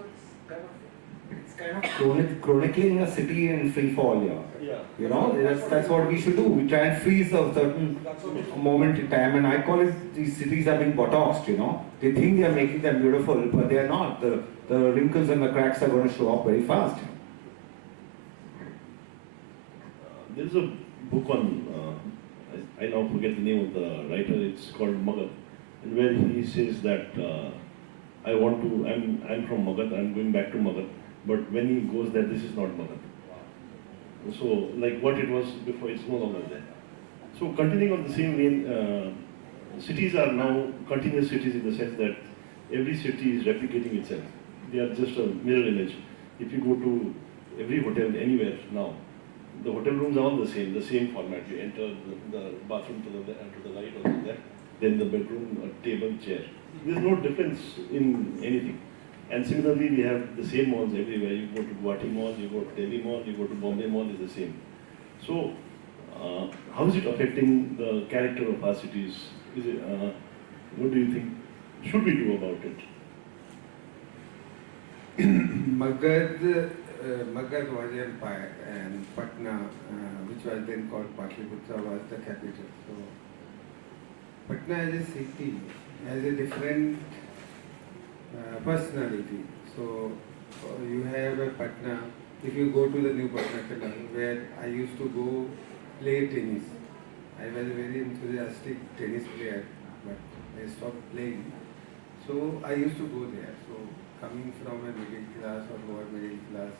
It's kind of chronicling a city in free fall. That's what we should do. We try and freeze a certain moment in time, and I call it these cities are being botoxed. They think they are making them beautiful, but they are not. The wrinkles and the cracks are going to show up very fast. There's a book on, I now forget the name of the writer, it's called Magadh, and where he says that I'm from Magadh, I'm going back to Magadh, but when he goes there, this is not Magadh. So, like what it was before, it's no longer there. So, continuing on the same vein, cities are now continuous cities in the sense that every city is replicating itself. They are just a mirror image. If you go to every hotel anywhere now, the hotel rooms are all the same format. You enter the bathroom to the right or to the left, then the bedroom, a table, chair. There's no difference in anything. And similarly, we have the same malls everywhere. You go to Guwahati Mall, you go to Delhi Mall, you go to Bombay Mall, it's the same. So, how is it affecting the character of our cities? What do you think should we do about it? Magadh was empire, and Patna, which was then called Patliputra, was the capital. So, Patna as a city has a different personality. So, you have a Patna. If you go to the new Patna Kala, where I used to go play tennis, I was a very enthusiastic tennis player, but I stopped playing. So, I used to go there. So, coming from a middle class or lower middle class,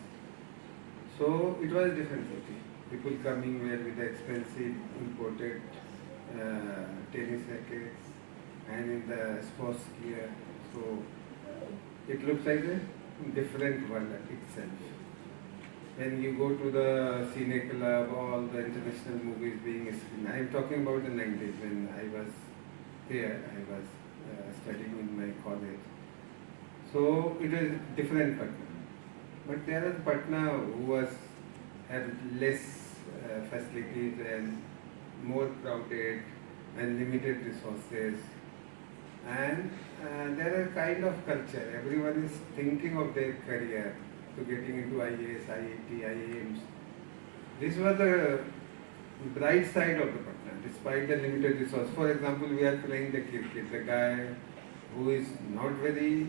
so it was a different city. People coming there with expensive imported tennis rackets and in the sports gear. So it looks like a different world itself. when you go to the Cine Club, all the international movies being screened. I am talking about the 90s when I was there. I was studying in my college. So it was different Patna. But there is Patna who had less facilities and more crowded and limited resources. And there are kind of culture. Everyone is thinking of their career to getting into IAS, IIT, IIMs. This was the bright side of the Patna, despite the limited resource. For example, we are playing the cricket. The guy who is not very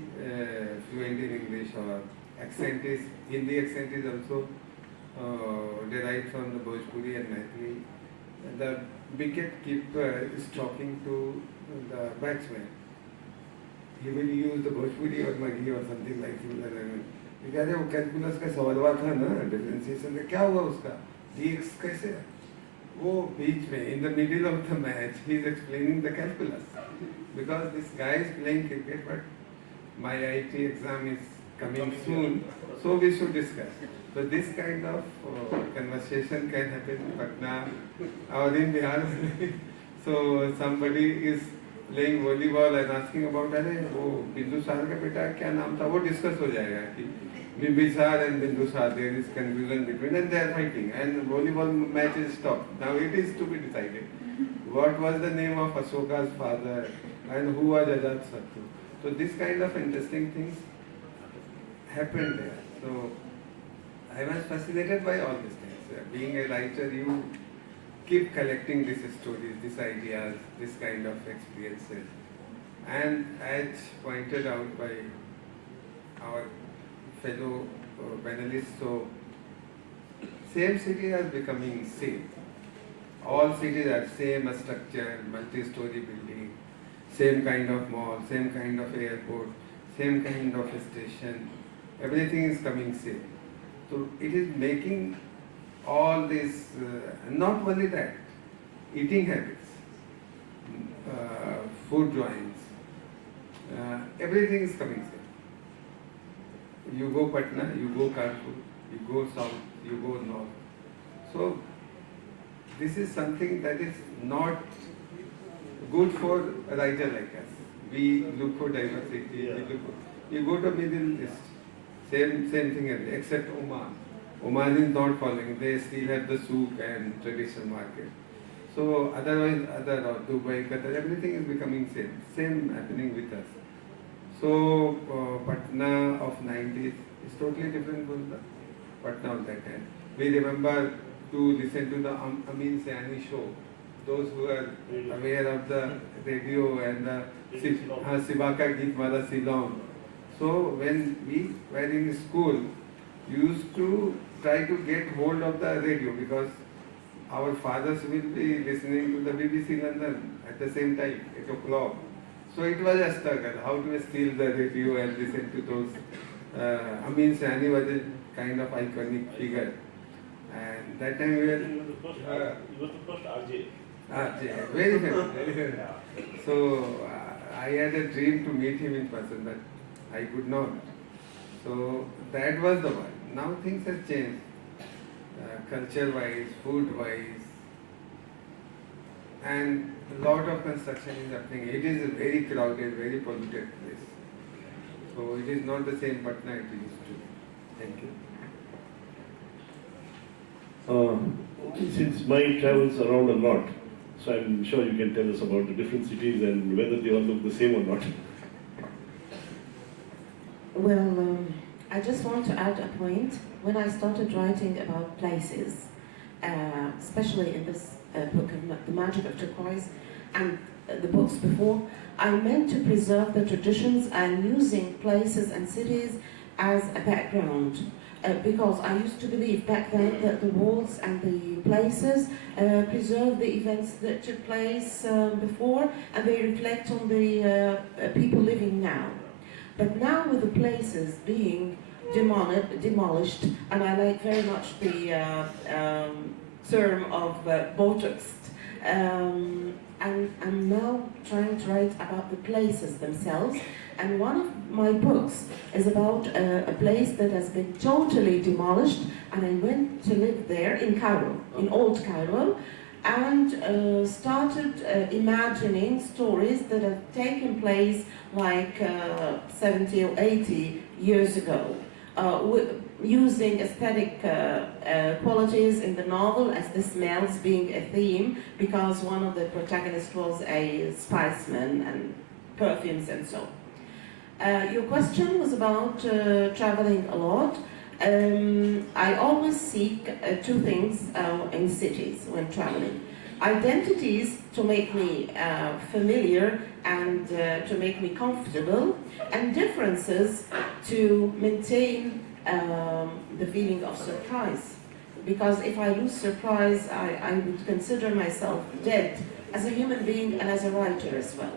fluent in English or Hindi accent is also derived from the Bhojpuri and Maithili. The wicket keeper is talking to the batsman. He will use the Bhojpuri or Maghi or something like similar. अरे वो calculus का सवाल था ना differentiation का क्या हुआ उसका dx कैसे वो बीच में in the middle of the match he is explaining the calculus because this guy is playing cricket but my IIT exam is coming soon so we should discuss. So this kind of conversation can happen in Patna or in Bihar. So somebody is playing volleyball and asking about अरे वो बिंदुसार का बेटा क्या नाम था वो discuss हो जाएगा कि Bimbisar and Bindusar, there is confusion between and they are fighting and volleyball match is stopped. Now it is to be decided what was the name of Ashoka's father and who was Ajatasattu. So this kind of interesting things happened there. So I was fascinated by all these things. Being a writer, you keep collecting these stories, these ideas, this kind of experiences. And as pointed out by our fellow panelists, so same city is becoming same. All cities are same structure, multi-story building, same kind of mall, same kind of airport, same kind of station. Everything is coming same. So it is making all this, not only that, eating habits, food joints, everything is coming same. You go Patna, you go Kanpur, you go south, you go north. So this is something that is not good for a writer like us. We look for diversity. You go to Middle East, same thing except Oman. Oman is not following. They still have the souk and traditional market. So otherwise, Dubai, Qatar, everything is becoming same. Same happening with us. So Patna of 90s is totally different from the Patna of that time. We remember to listen to the Amin Sayani show. Those who are aware of the radio and the Sibaka Geet Mala Silong. So when we were in school, we used to try to get hold of the radio because our fathers will be listening to the BBC London at the same time, 8 o'clock. So it was a struggle, how to steal the radio and listen to those. Amin Sayani was a kind of iconic figure. And that time we were... He was the first RJ. RJ, very famous. So I had a dream to meet him in person, but I could not. So that was the one. Now things have changed, culture-wise, food-wise, and a lot of construction is happening. It is a very crowded, very polluted place. So it is not the same Patna it used to be. Thank you. Since my travels around a lot, so I'm sure you can tell us about the different cities and whether they all look the same or not. Well, I just want to add a point. When I started writing about places, especially in this book, The Magic of Turquoise, and the books before, I meant to preserve the traditions and using places and cities as a background. Because I used to believe back then that the walls and the places preserve the events that took place before, and they reflect on the people living now. But now with the places being demolished, and I like very much the term of botoxed, and now trying to write about the places themselves. And one of my books is about a place that has been totally demolished, and I went to live there in Cairo, in old Cairo, and started imagining stories that have taken place like 70 or 80 years ago, using aesthetic qualities in the novel as the smells being a theme, because one of the protagonists was a spiceman and perfumes and so on. Your question was about traveling a lot. I always seek two things in cities when traveling. Identities to make me familiar and to make me comfortable, and differences to maintain the feeling of surprise. Because if I lose surprise, I would consider myself dead as a human being and as a writer as well.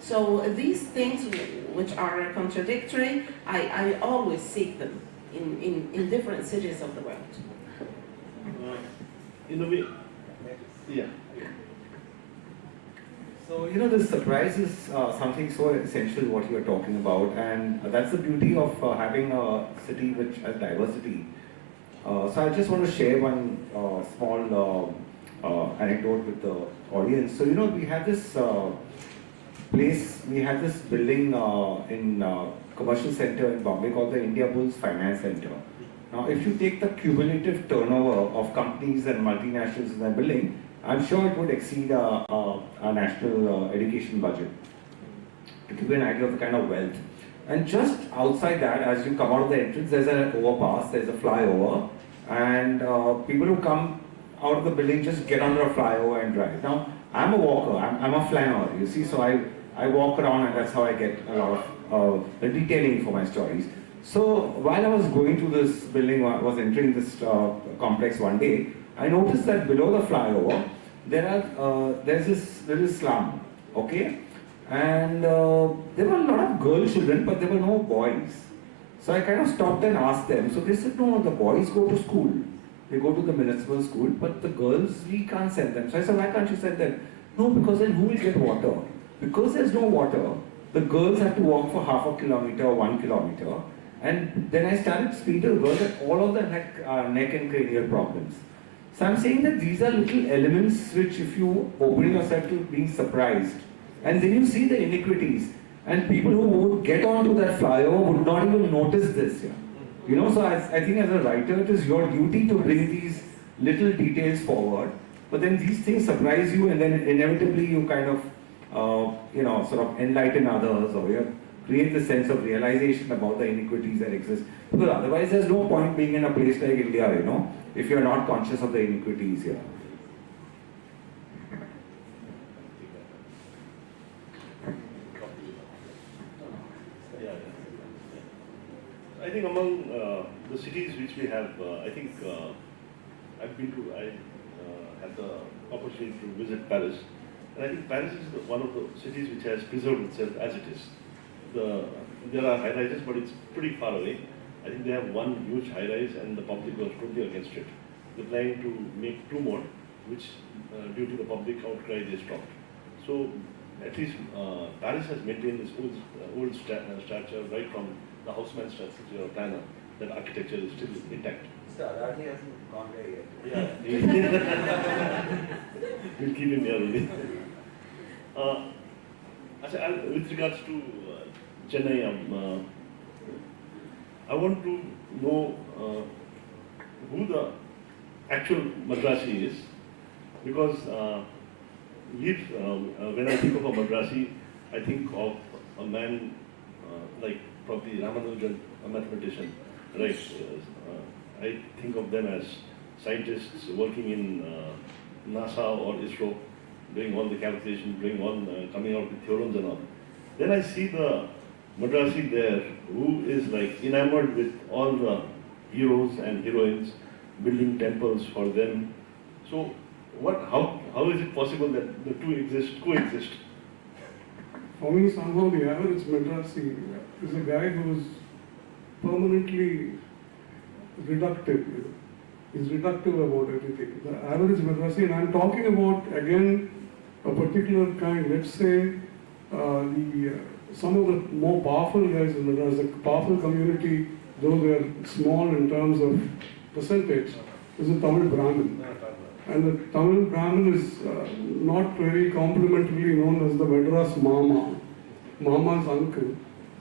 So these things which are contradictory, I always seek them in different cities of the world. In a way, yeah. So, you know, this surprise is something so essential what you are talking about, and that's the beauty of having a city which has diversity. So I just want to share one small anecdote with the audience. So, you know, we have this we have this building in commercial center in Bombay called the India Bulls Finance Center. Now, if you take the cumulative turnover of companies and multinationals in that building, I'm sure it would exceed our national education budget, to give you an idea of the kind of wealth. And just outside that, as you come out of the entrance, there's an overpass, there's a flyover, and people who come out of the building just get under a flyover and drive. Now, I'm a walker, I'm a flaneur, you see, so I walk around, and that's how I get a lot of the detailing for my stories. So while I was going through this building, I was entering this complex one day, I noticed that below the flyover, there's this little slum, okay? And there were a lot of girl children, but there were no boys. So I kind of stopped and asked them. So they said, no, the boys go to school. They go to the municipal school, but the girls, we can't send them. So I said, why can't you send them? No, because then who will get water? Because there's no water, the girls have to walk for half a kilometer or 1 kilometer. And then I started speaking to the girls, that all of them had neck and cranial problems. So I'm saying that these are little elements which, if you open yourself to being surprised, and then you see the iniquities, and people who would get onto that flyover would not even notice this. Yeah. You know, so I think as a writer, it is your duty to bring these little details forward, but then these things surprise you, and then inevitably you kind of, you know, sort of enlighten others, or you create the sense of realization about the iniquities that exist. Because otherwise there's no point being in a place like India, you know, if you're not conscious of the iniquities here. I think among the cities which we have, I think I had the opportunity to visit Paris, and I think Paris is one of the cities which has preserved itself as it is. There are high-rises, but it's pretty far away. I think they have one huge high-rise, and the public was totally against it. They're planning to make 2 more, which due to the public outcry they stopped. So at least Paris has maintained this old stature right from the houseman structure to your planner. That architecture is still intact. Mr. Adani hasn't gone there yet. Yeah. We'll keep him here only. With regards to Chennai, I want to know who the actual Madrasi is, because when I think of a Madrasi, I think of a man like probably Ramanujan, a mathematician, right? I think of them as scientists working in NASA or ISRO, doing all the calculations, coming out with theorems and all. Then I see the Madrasi there, who is like enamored with all the heroes and heroines, building temples for them. So, how is it possible that the two coexist? For me, somehow the average Madrasi is a guy who is permanently reductive. He's reductive about everything. The average Madrasi, and I'm talking about, again, a particular kind. Let's say some of the more powerful guys in Madras, the powerful community, though they are small in terms of percentage, is the Tamil Brahmin. And the Tamil Brahmin is not very complimentarily known as the Madras Mama, Mama's uncle.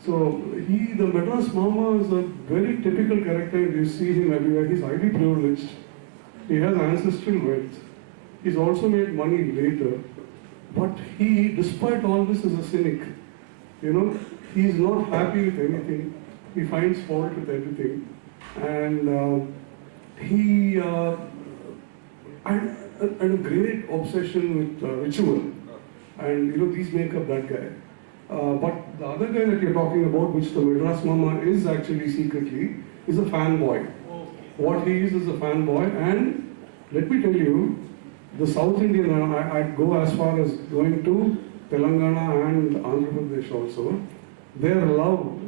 So the Madras Mama is a very typical character. You see him everywhere. He's highly privileged. He has ancestral wealth. He's also made money later. But he, despite all this, is a cynic. You know, he's not happy with anything. He finds fault with everything. And he had a great obsession with ritual. And you know, these make up that guy. But the other guy that you're talking about, which the Madras Mama is actually secretly, is a fanboy. What he is a fanboy. And let me tell you, the South Indian, I'd go as far as going to Telangana and Andhra Pradesh also. Their love,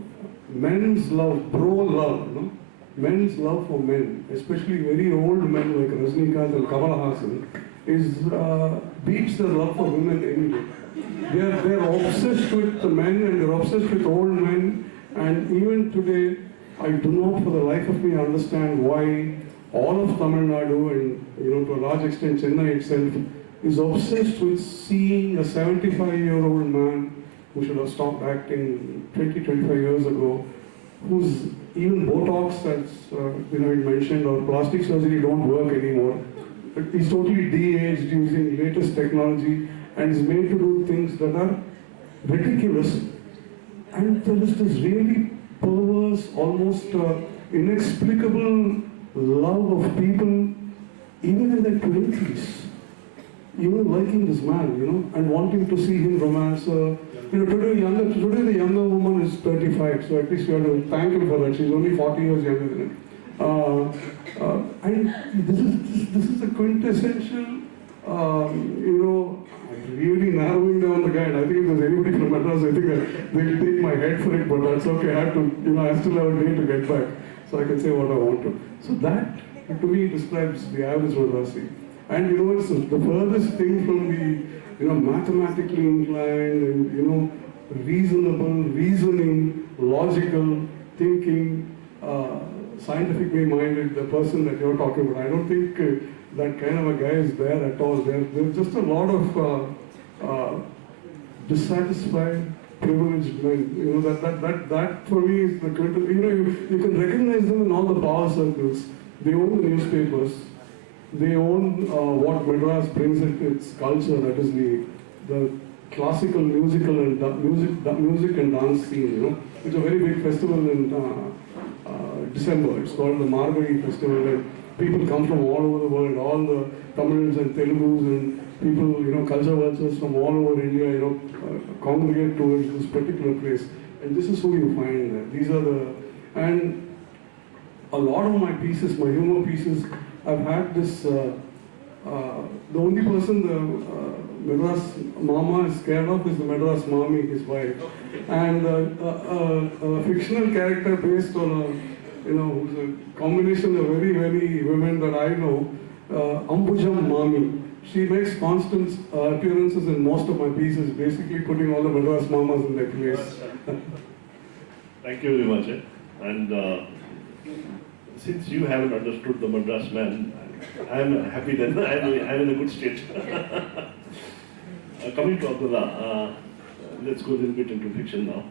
men's love, pro-love, no? Men's love for men, especially very old men like Rajnikant and Kamal Haasan, beats their love for women any day. They're obsessed with the men and they're obsessed with old men. And even today, I do not for the life of me understand why all of Tamil Nadu and, you know, to a large extent Chennai itself is obsessed with seeing a 75-year-old man who should have stopped acting 20-25 years ago, whose even Botox, as you mentioned, or plastic surgery don't work anymore. He's totally de-aged using latest technology and is made to do things that are ridiculous. And there is this really perverse, almost inexplicable love of people, even in their 20s, even liking this man, you know, and wanting to see him romance. Today the younger woman is 35, so at least we have to thank him for that. She's only 40 years younger than him. And this is a quintessential, really narrowing down the guy. And I think if there's anybody from Madras, I think they'll take my head for it, but that's okay. I still have a day to get back, so I can say what I want to. So that, to me, describes the average Madrasi. And it's the furthest thing from the, mathematically inclined and, reasonable, reasoning, logical, thinking, scientifically minded, the person that you're talking about. I don't think that kind of a guy is there at all. There's just a lot of dissatisfied, privileged men. That for me is the critical. You can recognize them in all the power circles. They own the newspapers. They own what Madras brings its culture, that is the classical, musical and music and dance scene. It's a very big festival in December. It's called the Margari Festival, and people come from all over the world, all the Tamils and Telugus and people, culture vultures from all over India, congregate towards this particular place. And this is who you find there. These are and a lot of my pieces, my humor pieces, I've had this, the only person the Madras Mama is scared of is the Madras Mami, his wife. And a fictional character based on who's a combination of very, very women that I know, Ambujam Mami. She makes constant appearances in most of my pieces, basically putting all the Madras Mamas in their place. Thank you very much. And since you haven't understood the Madras man, I'm happy that I'm in a good state. Coming to Abdullah, let's go a little bit into fiction now.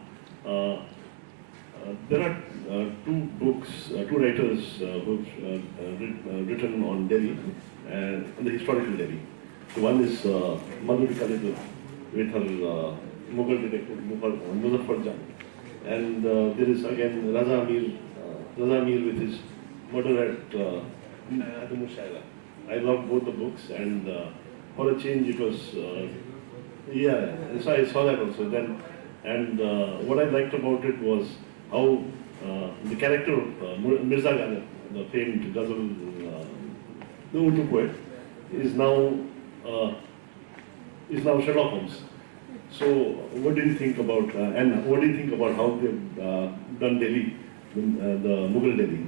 There are two writers who've written on Delhi, and the historical Delhi. So one is Madhuri Khalid with her Mughal detective Muzaffar Jan, and there is again Raza Mir with his Murder at the Mushaira. I love both the books, and for a change it was, so I saw that also then. And what I liked about it was how the character of Mirza Ghanem, the famed Ghazal, the Urdu poet, is now Sherlock Holmes. So what do you think about, and what do you think about how they've done Delhi, the Mughal Delhi?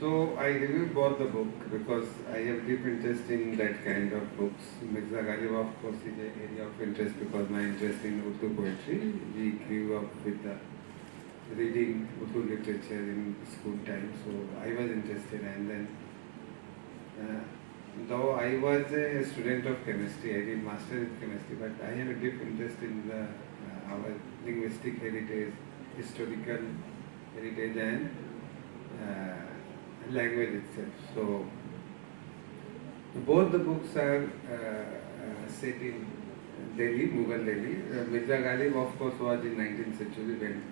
So I reviewed both the book because I have deep interest in that kind of books. Mirza Ghalib, of course, is an area of interest because my interest in Urdu poetry. We grew up with the reading Urdu literature in school time, so I was interested. And then, though I was a student of chemistry, I did master in chemistry, but I have a deep interest in the our linguistic heritage, historical heritage, and language itself. So both the books are set in Delhi, Mughal Delhi. Mirza Ghalib, of course, was in 19th century when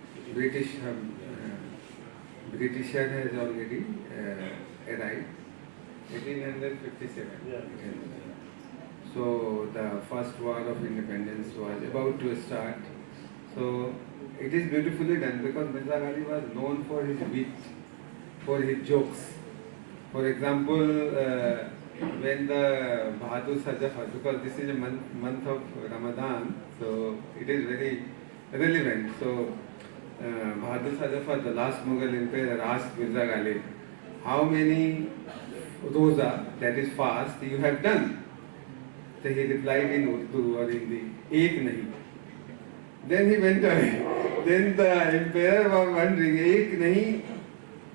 Britisher has already arrived. 1857. Yeah. So the first war of independence was about to start. So it is beautifully done because Mirza Ghalib was known for his wit, for his jokes. For example, when the Bahadur Sajafat, because this is a month of Ramadan, so it is very relevant. So Bahadur Sajafat, the last Mughal emperor, asked Mirza Ghalib, how many roza, that is fast, you have done? So he replied in Urdu or Hindi, ek nahi. Then he went away. Then the emperor was wondering, ek nahi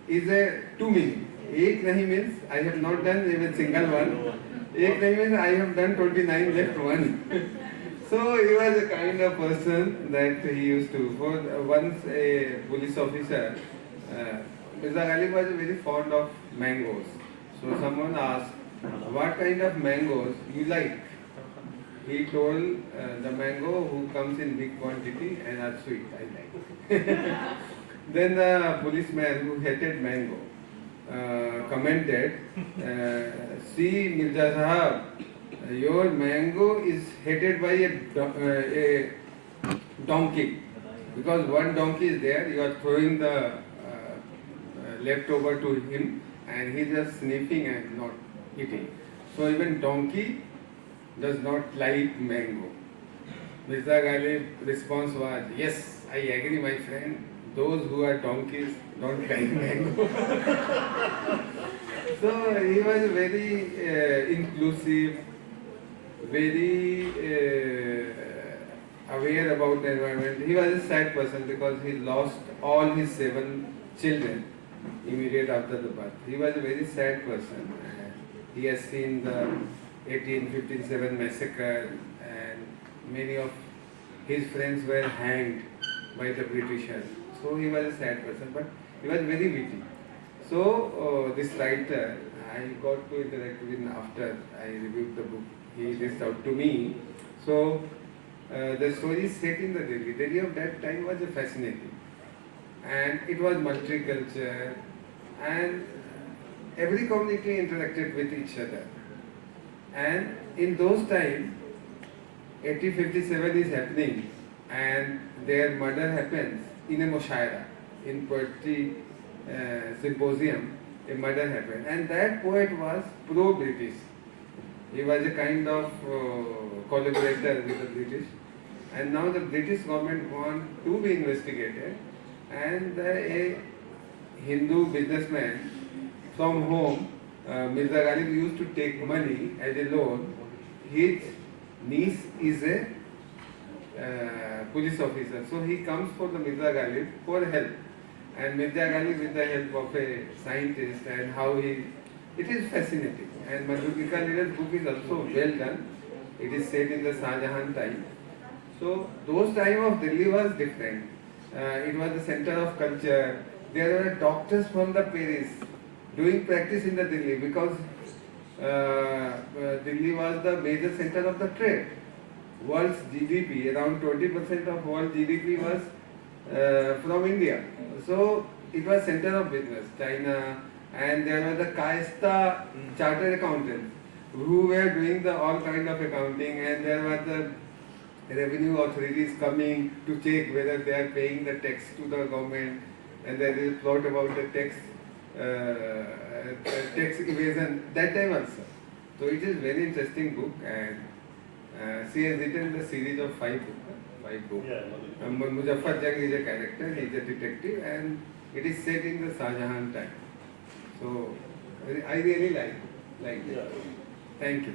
is a two meaning. Ek nahi means I have not done even single one. Ek nahi means I have done 29, left one. So he was a kind of person that he used to. For once a police officer, Mirza Ghalib was very fond of mangoes. So someone asked, what kind of mangoes you like? He told the mango who comes in big quantity and are sweet, I like. Then the policeman who hated mango commented, see Mirza Sahab, your mango is hated by a donkey. Because one donkey is there, you are throwing the leftover to him and he is just sniffing and not eating. So even donkey does not like mango. Mirza Ghalib's response was, yes, I agree my friend, those who are donkeys don't like mango. So he was very inclusive, very aware about the environment. He was a sad person because he lost all his 7 children immediate after the birth. He was a very sad person. He has seen the 1857 massacre and many of his friends were hanged by the Britishers. So he was a sad person, but he was very witty. So this writer, I got to interact with him after I reviewed the book. He reached out to me. So the story is set in the Delhi. Delhi of that time was fascinating. And it was multicultural and every community interacted with each other. And in those times, 1857 is happening and their murder happens in a mushaira, in poetry symposium, a murder happened. And that poet was pro-British. He was a kind of collaborator with the British. And now the British government want to be investigated and a Hindu businessman from whom Mirza Ghalib used to take money as a loan. His niece is a police officer. So he comes for the Mirza Ghalib for help. And Mirza Ghalib with the help of a scientist and how he, it is fascinating. And Madhukika Leela's book is also well done. It is set in the Shah Jahan time. So those time of Delhi was different. It was the center of culture. There were doctors from the Paris doing practice in the Delhi because Delhi was the major center of the trade. World's GDP, around 20% of world GDP was from India. So it was center of business, China, and there were the Kayasta chartered accountants who were doing the all kind of accounting, and there were the revenue authorities coming to check whether they are paying the tax to the government, and there is a plot about the tax evasion that time also. So it is very interesting book, and she has written the series of 5 books. Yeah. Muzaffar Jung is a character, he is a detective, and it is set in the Shah Jahan time. So I really like it. Thank you.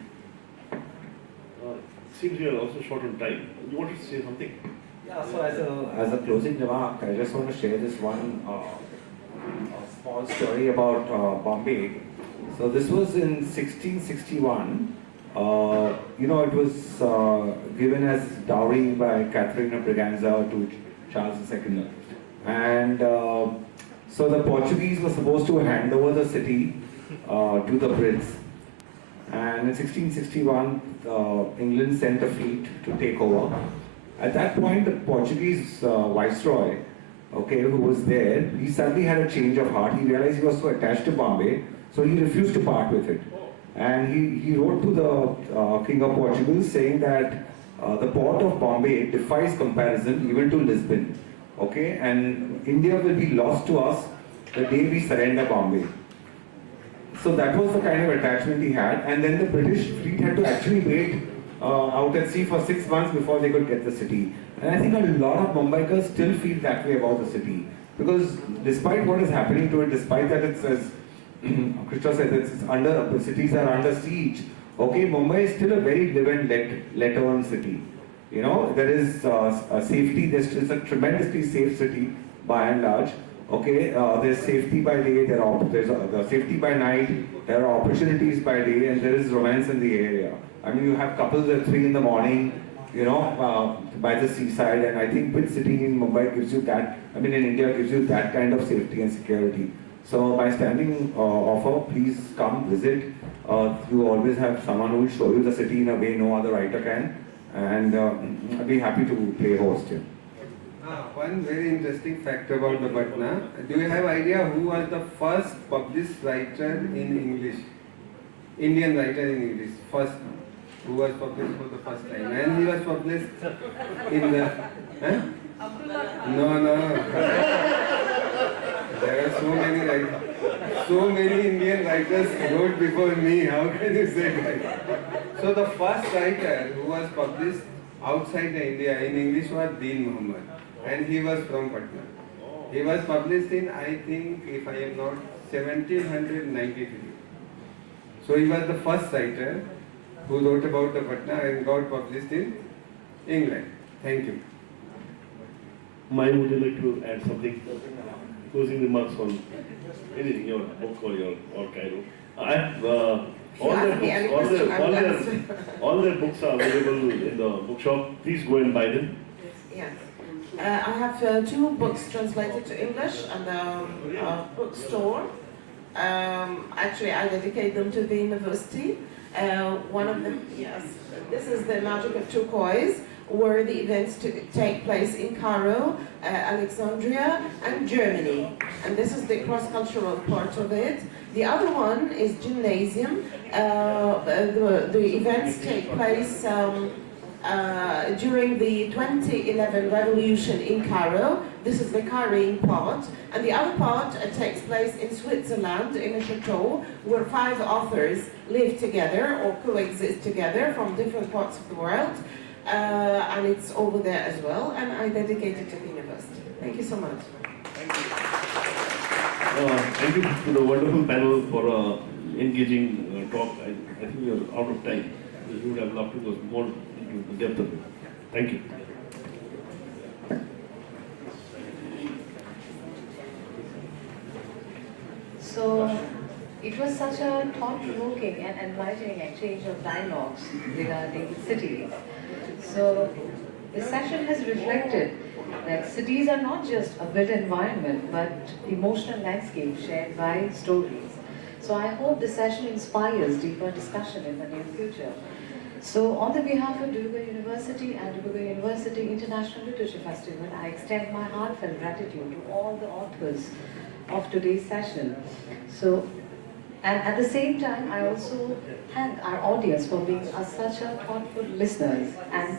Seems we are also short on time. You wanted to say something? Yeah, so as a closing remark, I just want to share this one a small story about Bombay. So this was in 1661. It was given as dowry by Catherine of Braganza to Charles II. And so the Portuguese were supposed to hand over the city to the Brits. And in 1661, England sent a fleet to take over. At that point, the Portuguese viceroy, who was there, he suddenly had a change of heart. He realized he was so attached to Bombay, so he refused to part with it. And he wrote to the King of Portugal saying that the port of Bombay defies comparison even to Lisbon. And India will be lost to us the day we surrender Bombay. So that was the kind of attachment he had. And then the British fleet had to actually wait out at sea for 6 months before they could get the city. And I think a lot of Mumbaikars still feel that way about the city. Because despite what is happening to it, despite that it says, Krishna said that the cities are under siege. Mumbai is still a very live and let earn city. There is a safety, it's a tremendously safe city by and large. There's safety by day, there's safety by night, there are opportunities by day, and there is romance in the area. I mean, you have couples at 3 in the morning, by the seaside, and I think which city in Mumbai gives you that, in India gives you that kind of safety and security. So by standing offer, please come visit. You always have someone who will show you the city in a way no other writer can, and I'd be happy to play host here. One very interesting fact about the Patna. Do you have idea who was the first published writer in English? Indian writer in English, first, who was published for the first time. And he was published in the... No. There are so many Indian writers wrote before me, how can you say that? So the first writer who was published outside India in English was Deen Muhammad. And he was from Patna. He was published in, I think, if I am not, 1793. So he was the first writer who wrote about the Patna and got published in England. Thank you. Mine, would you like to add something? Closing remarks on anything, your book or Cairo. I have all their books are available in the bookshop. Please go and buy them. Yes. I have 2 books translated to English and a bookstore. Actually, I dedicate them to the university. One of them, yes, this is The Magic of Turquoise, where the events take place in Cairo, Alexandria, and Germany. And this is the cross-cultural part of it. The other one is Gymnasium. The events take place during the 2011 revolution in Cairo. This is the Cairene part. And the other part takes place in Switzerland, in a chateau, where 5 authors live together or coexist together from different parts of the world. And it's over there as well. And I dedicate it to the university. Thank you so much. Thank you to the wonderful panel for engaging talk. I think we are out of time. We would have loved to go more into the depth of it. Thank you. So, it was such a thought-provoking and enlightening exchange of dialogues regarding cities. So, the session has reflected that cities are not just a built environment, but emotional landscapes shared by stories. So I hope the session inspires deeper discussion in the near future. So on the behalf of Dubai University and Dubai University International Literature Festival, I extend my heartfelt gratitude to all the authors of today's session. So, and at the same time, I also thank our audience for being such a thoughtful listeners. And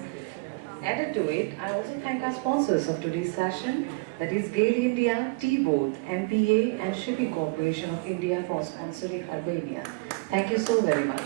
added to it, I also thank our sponsors of today's session, that is Gale India, T-Boat, MPA and Shipping Corporation of India for sponsoring Albania. Thank you so very much.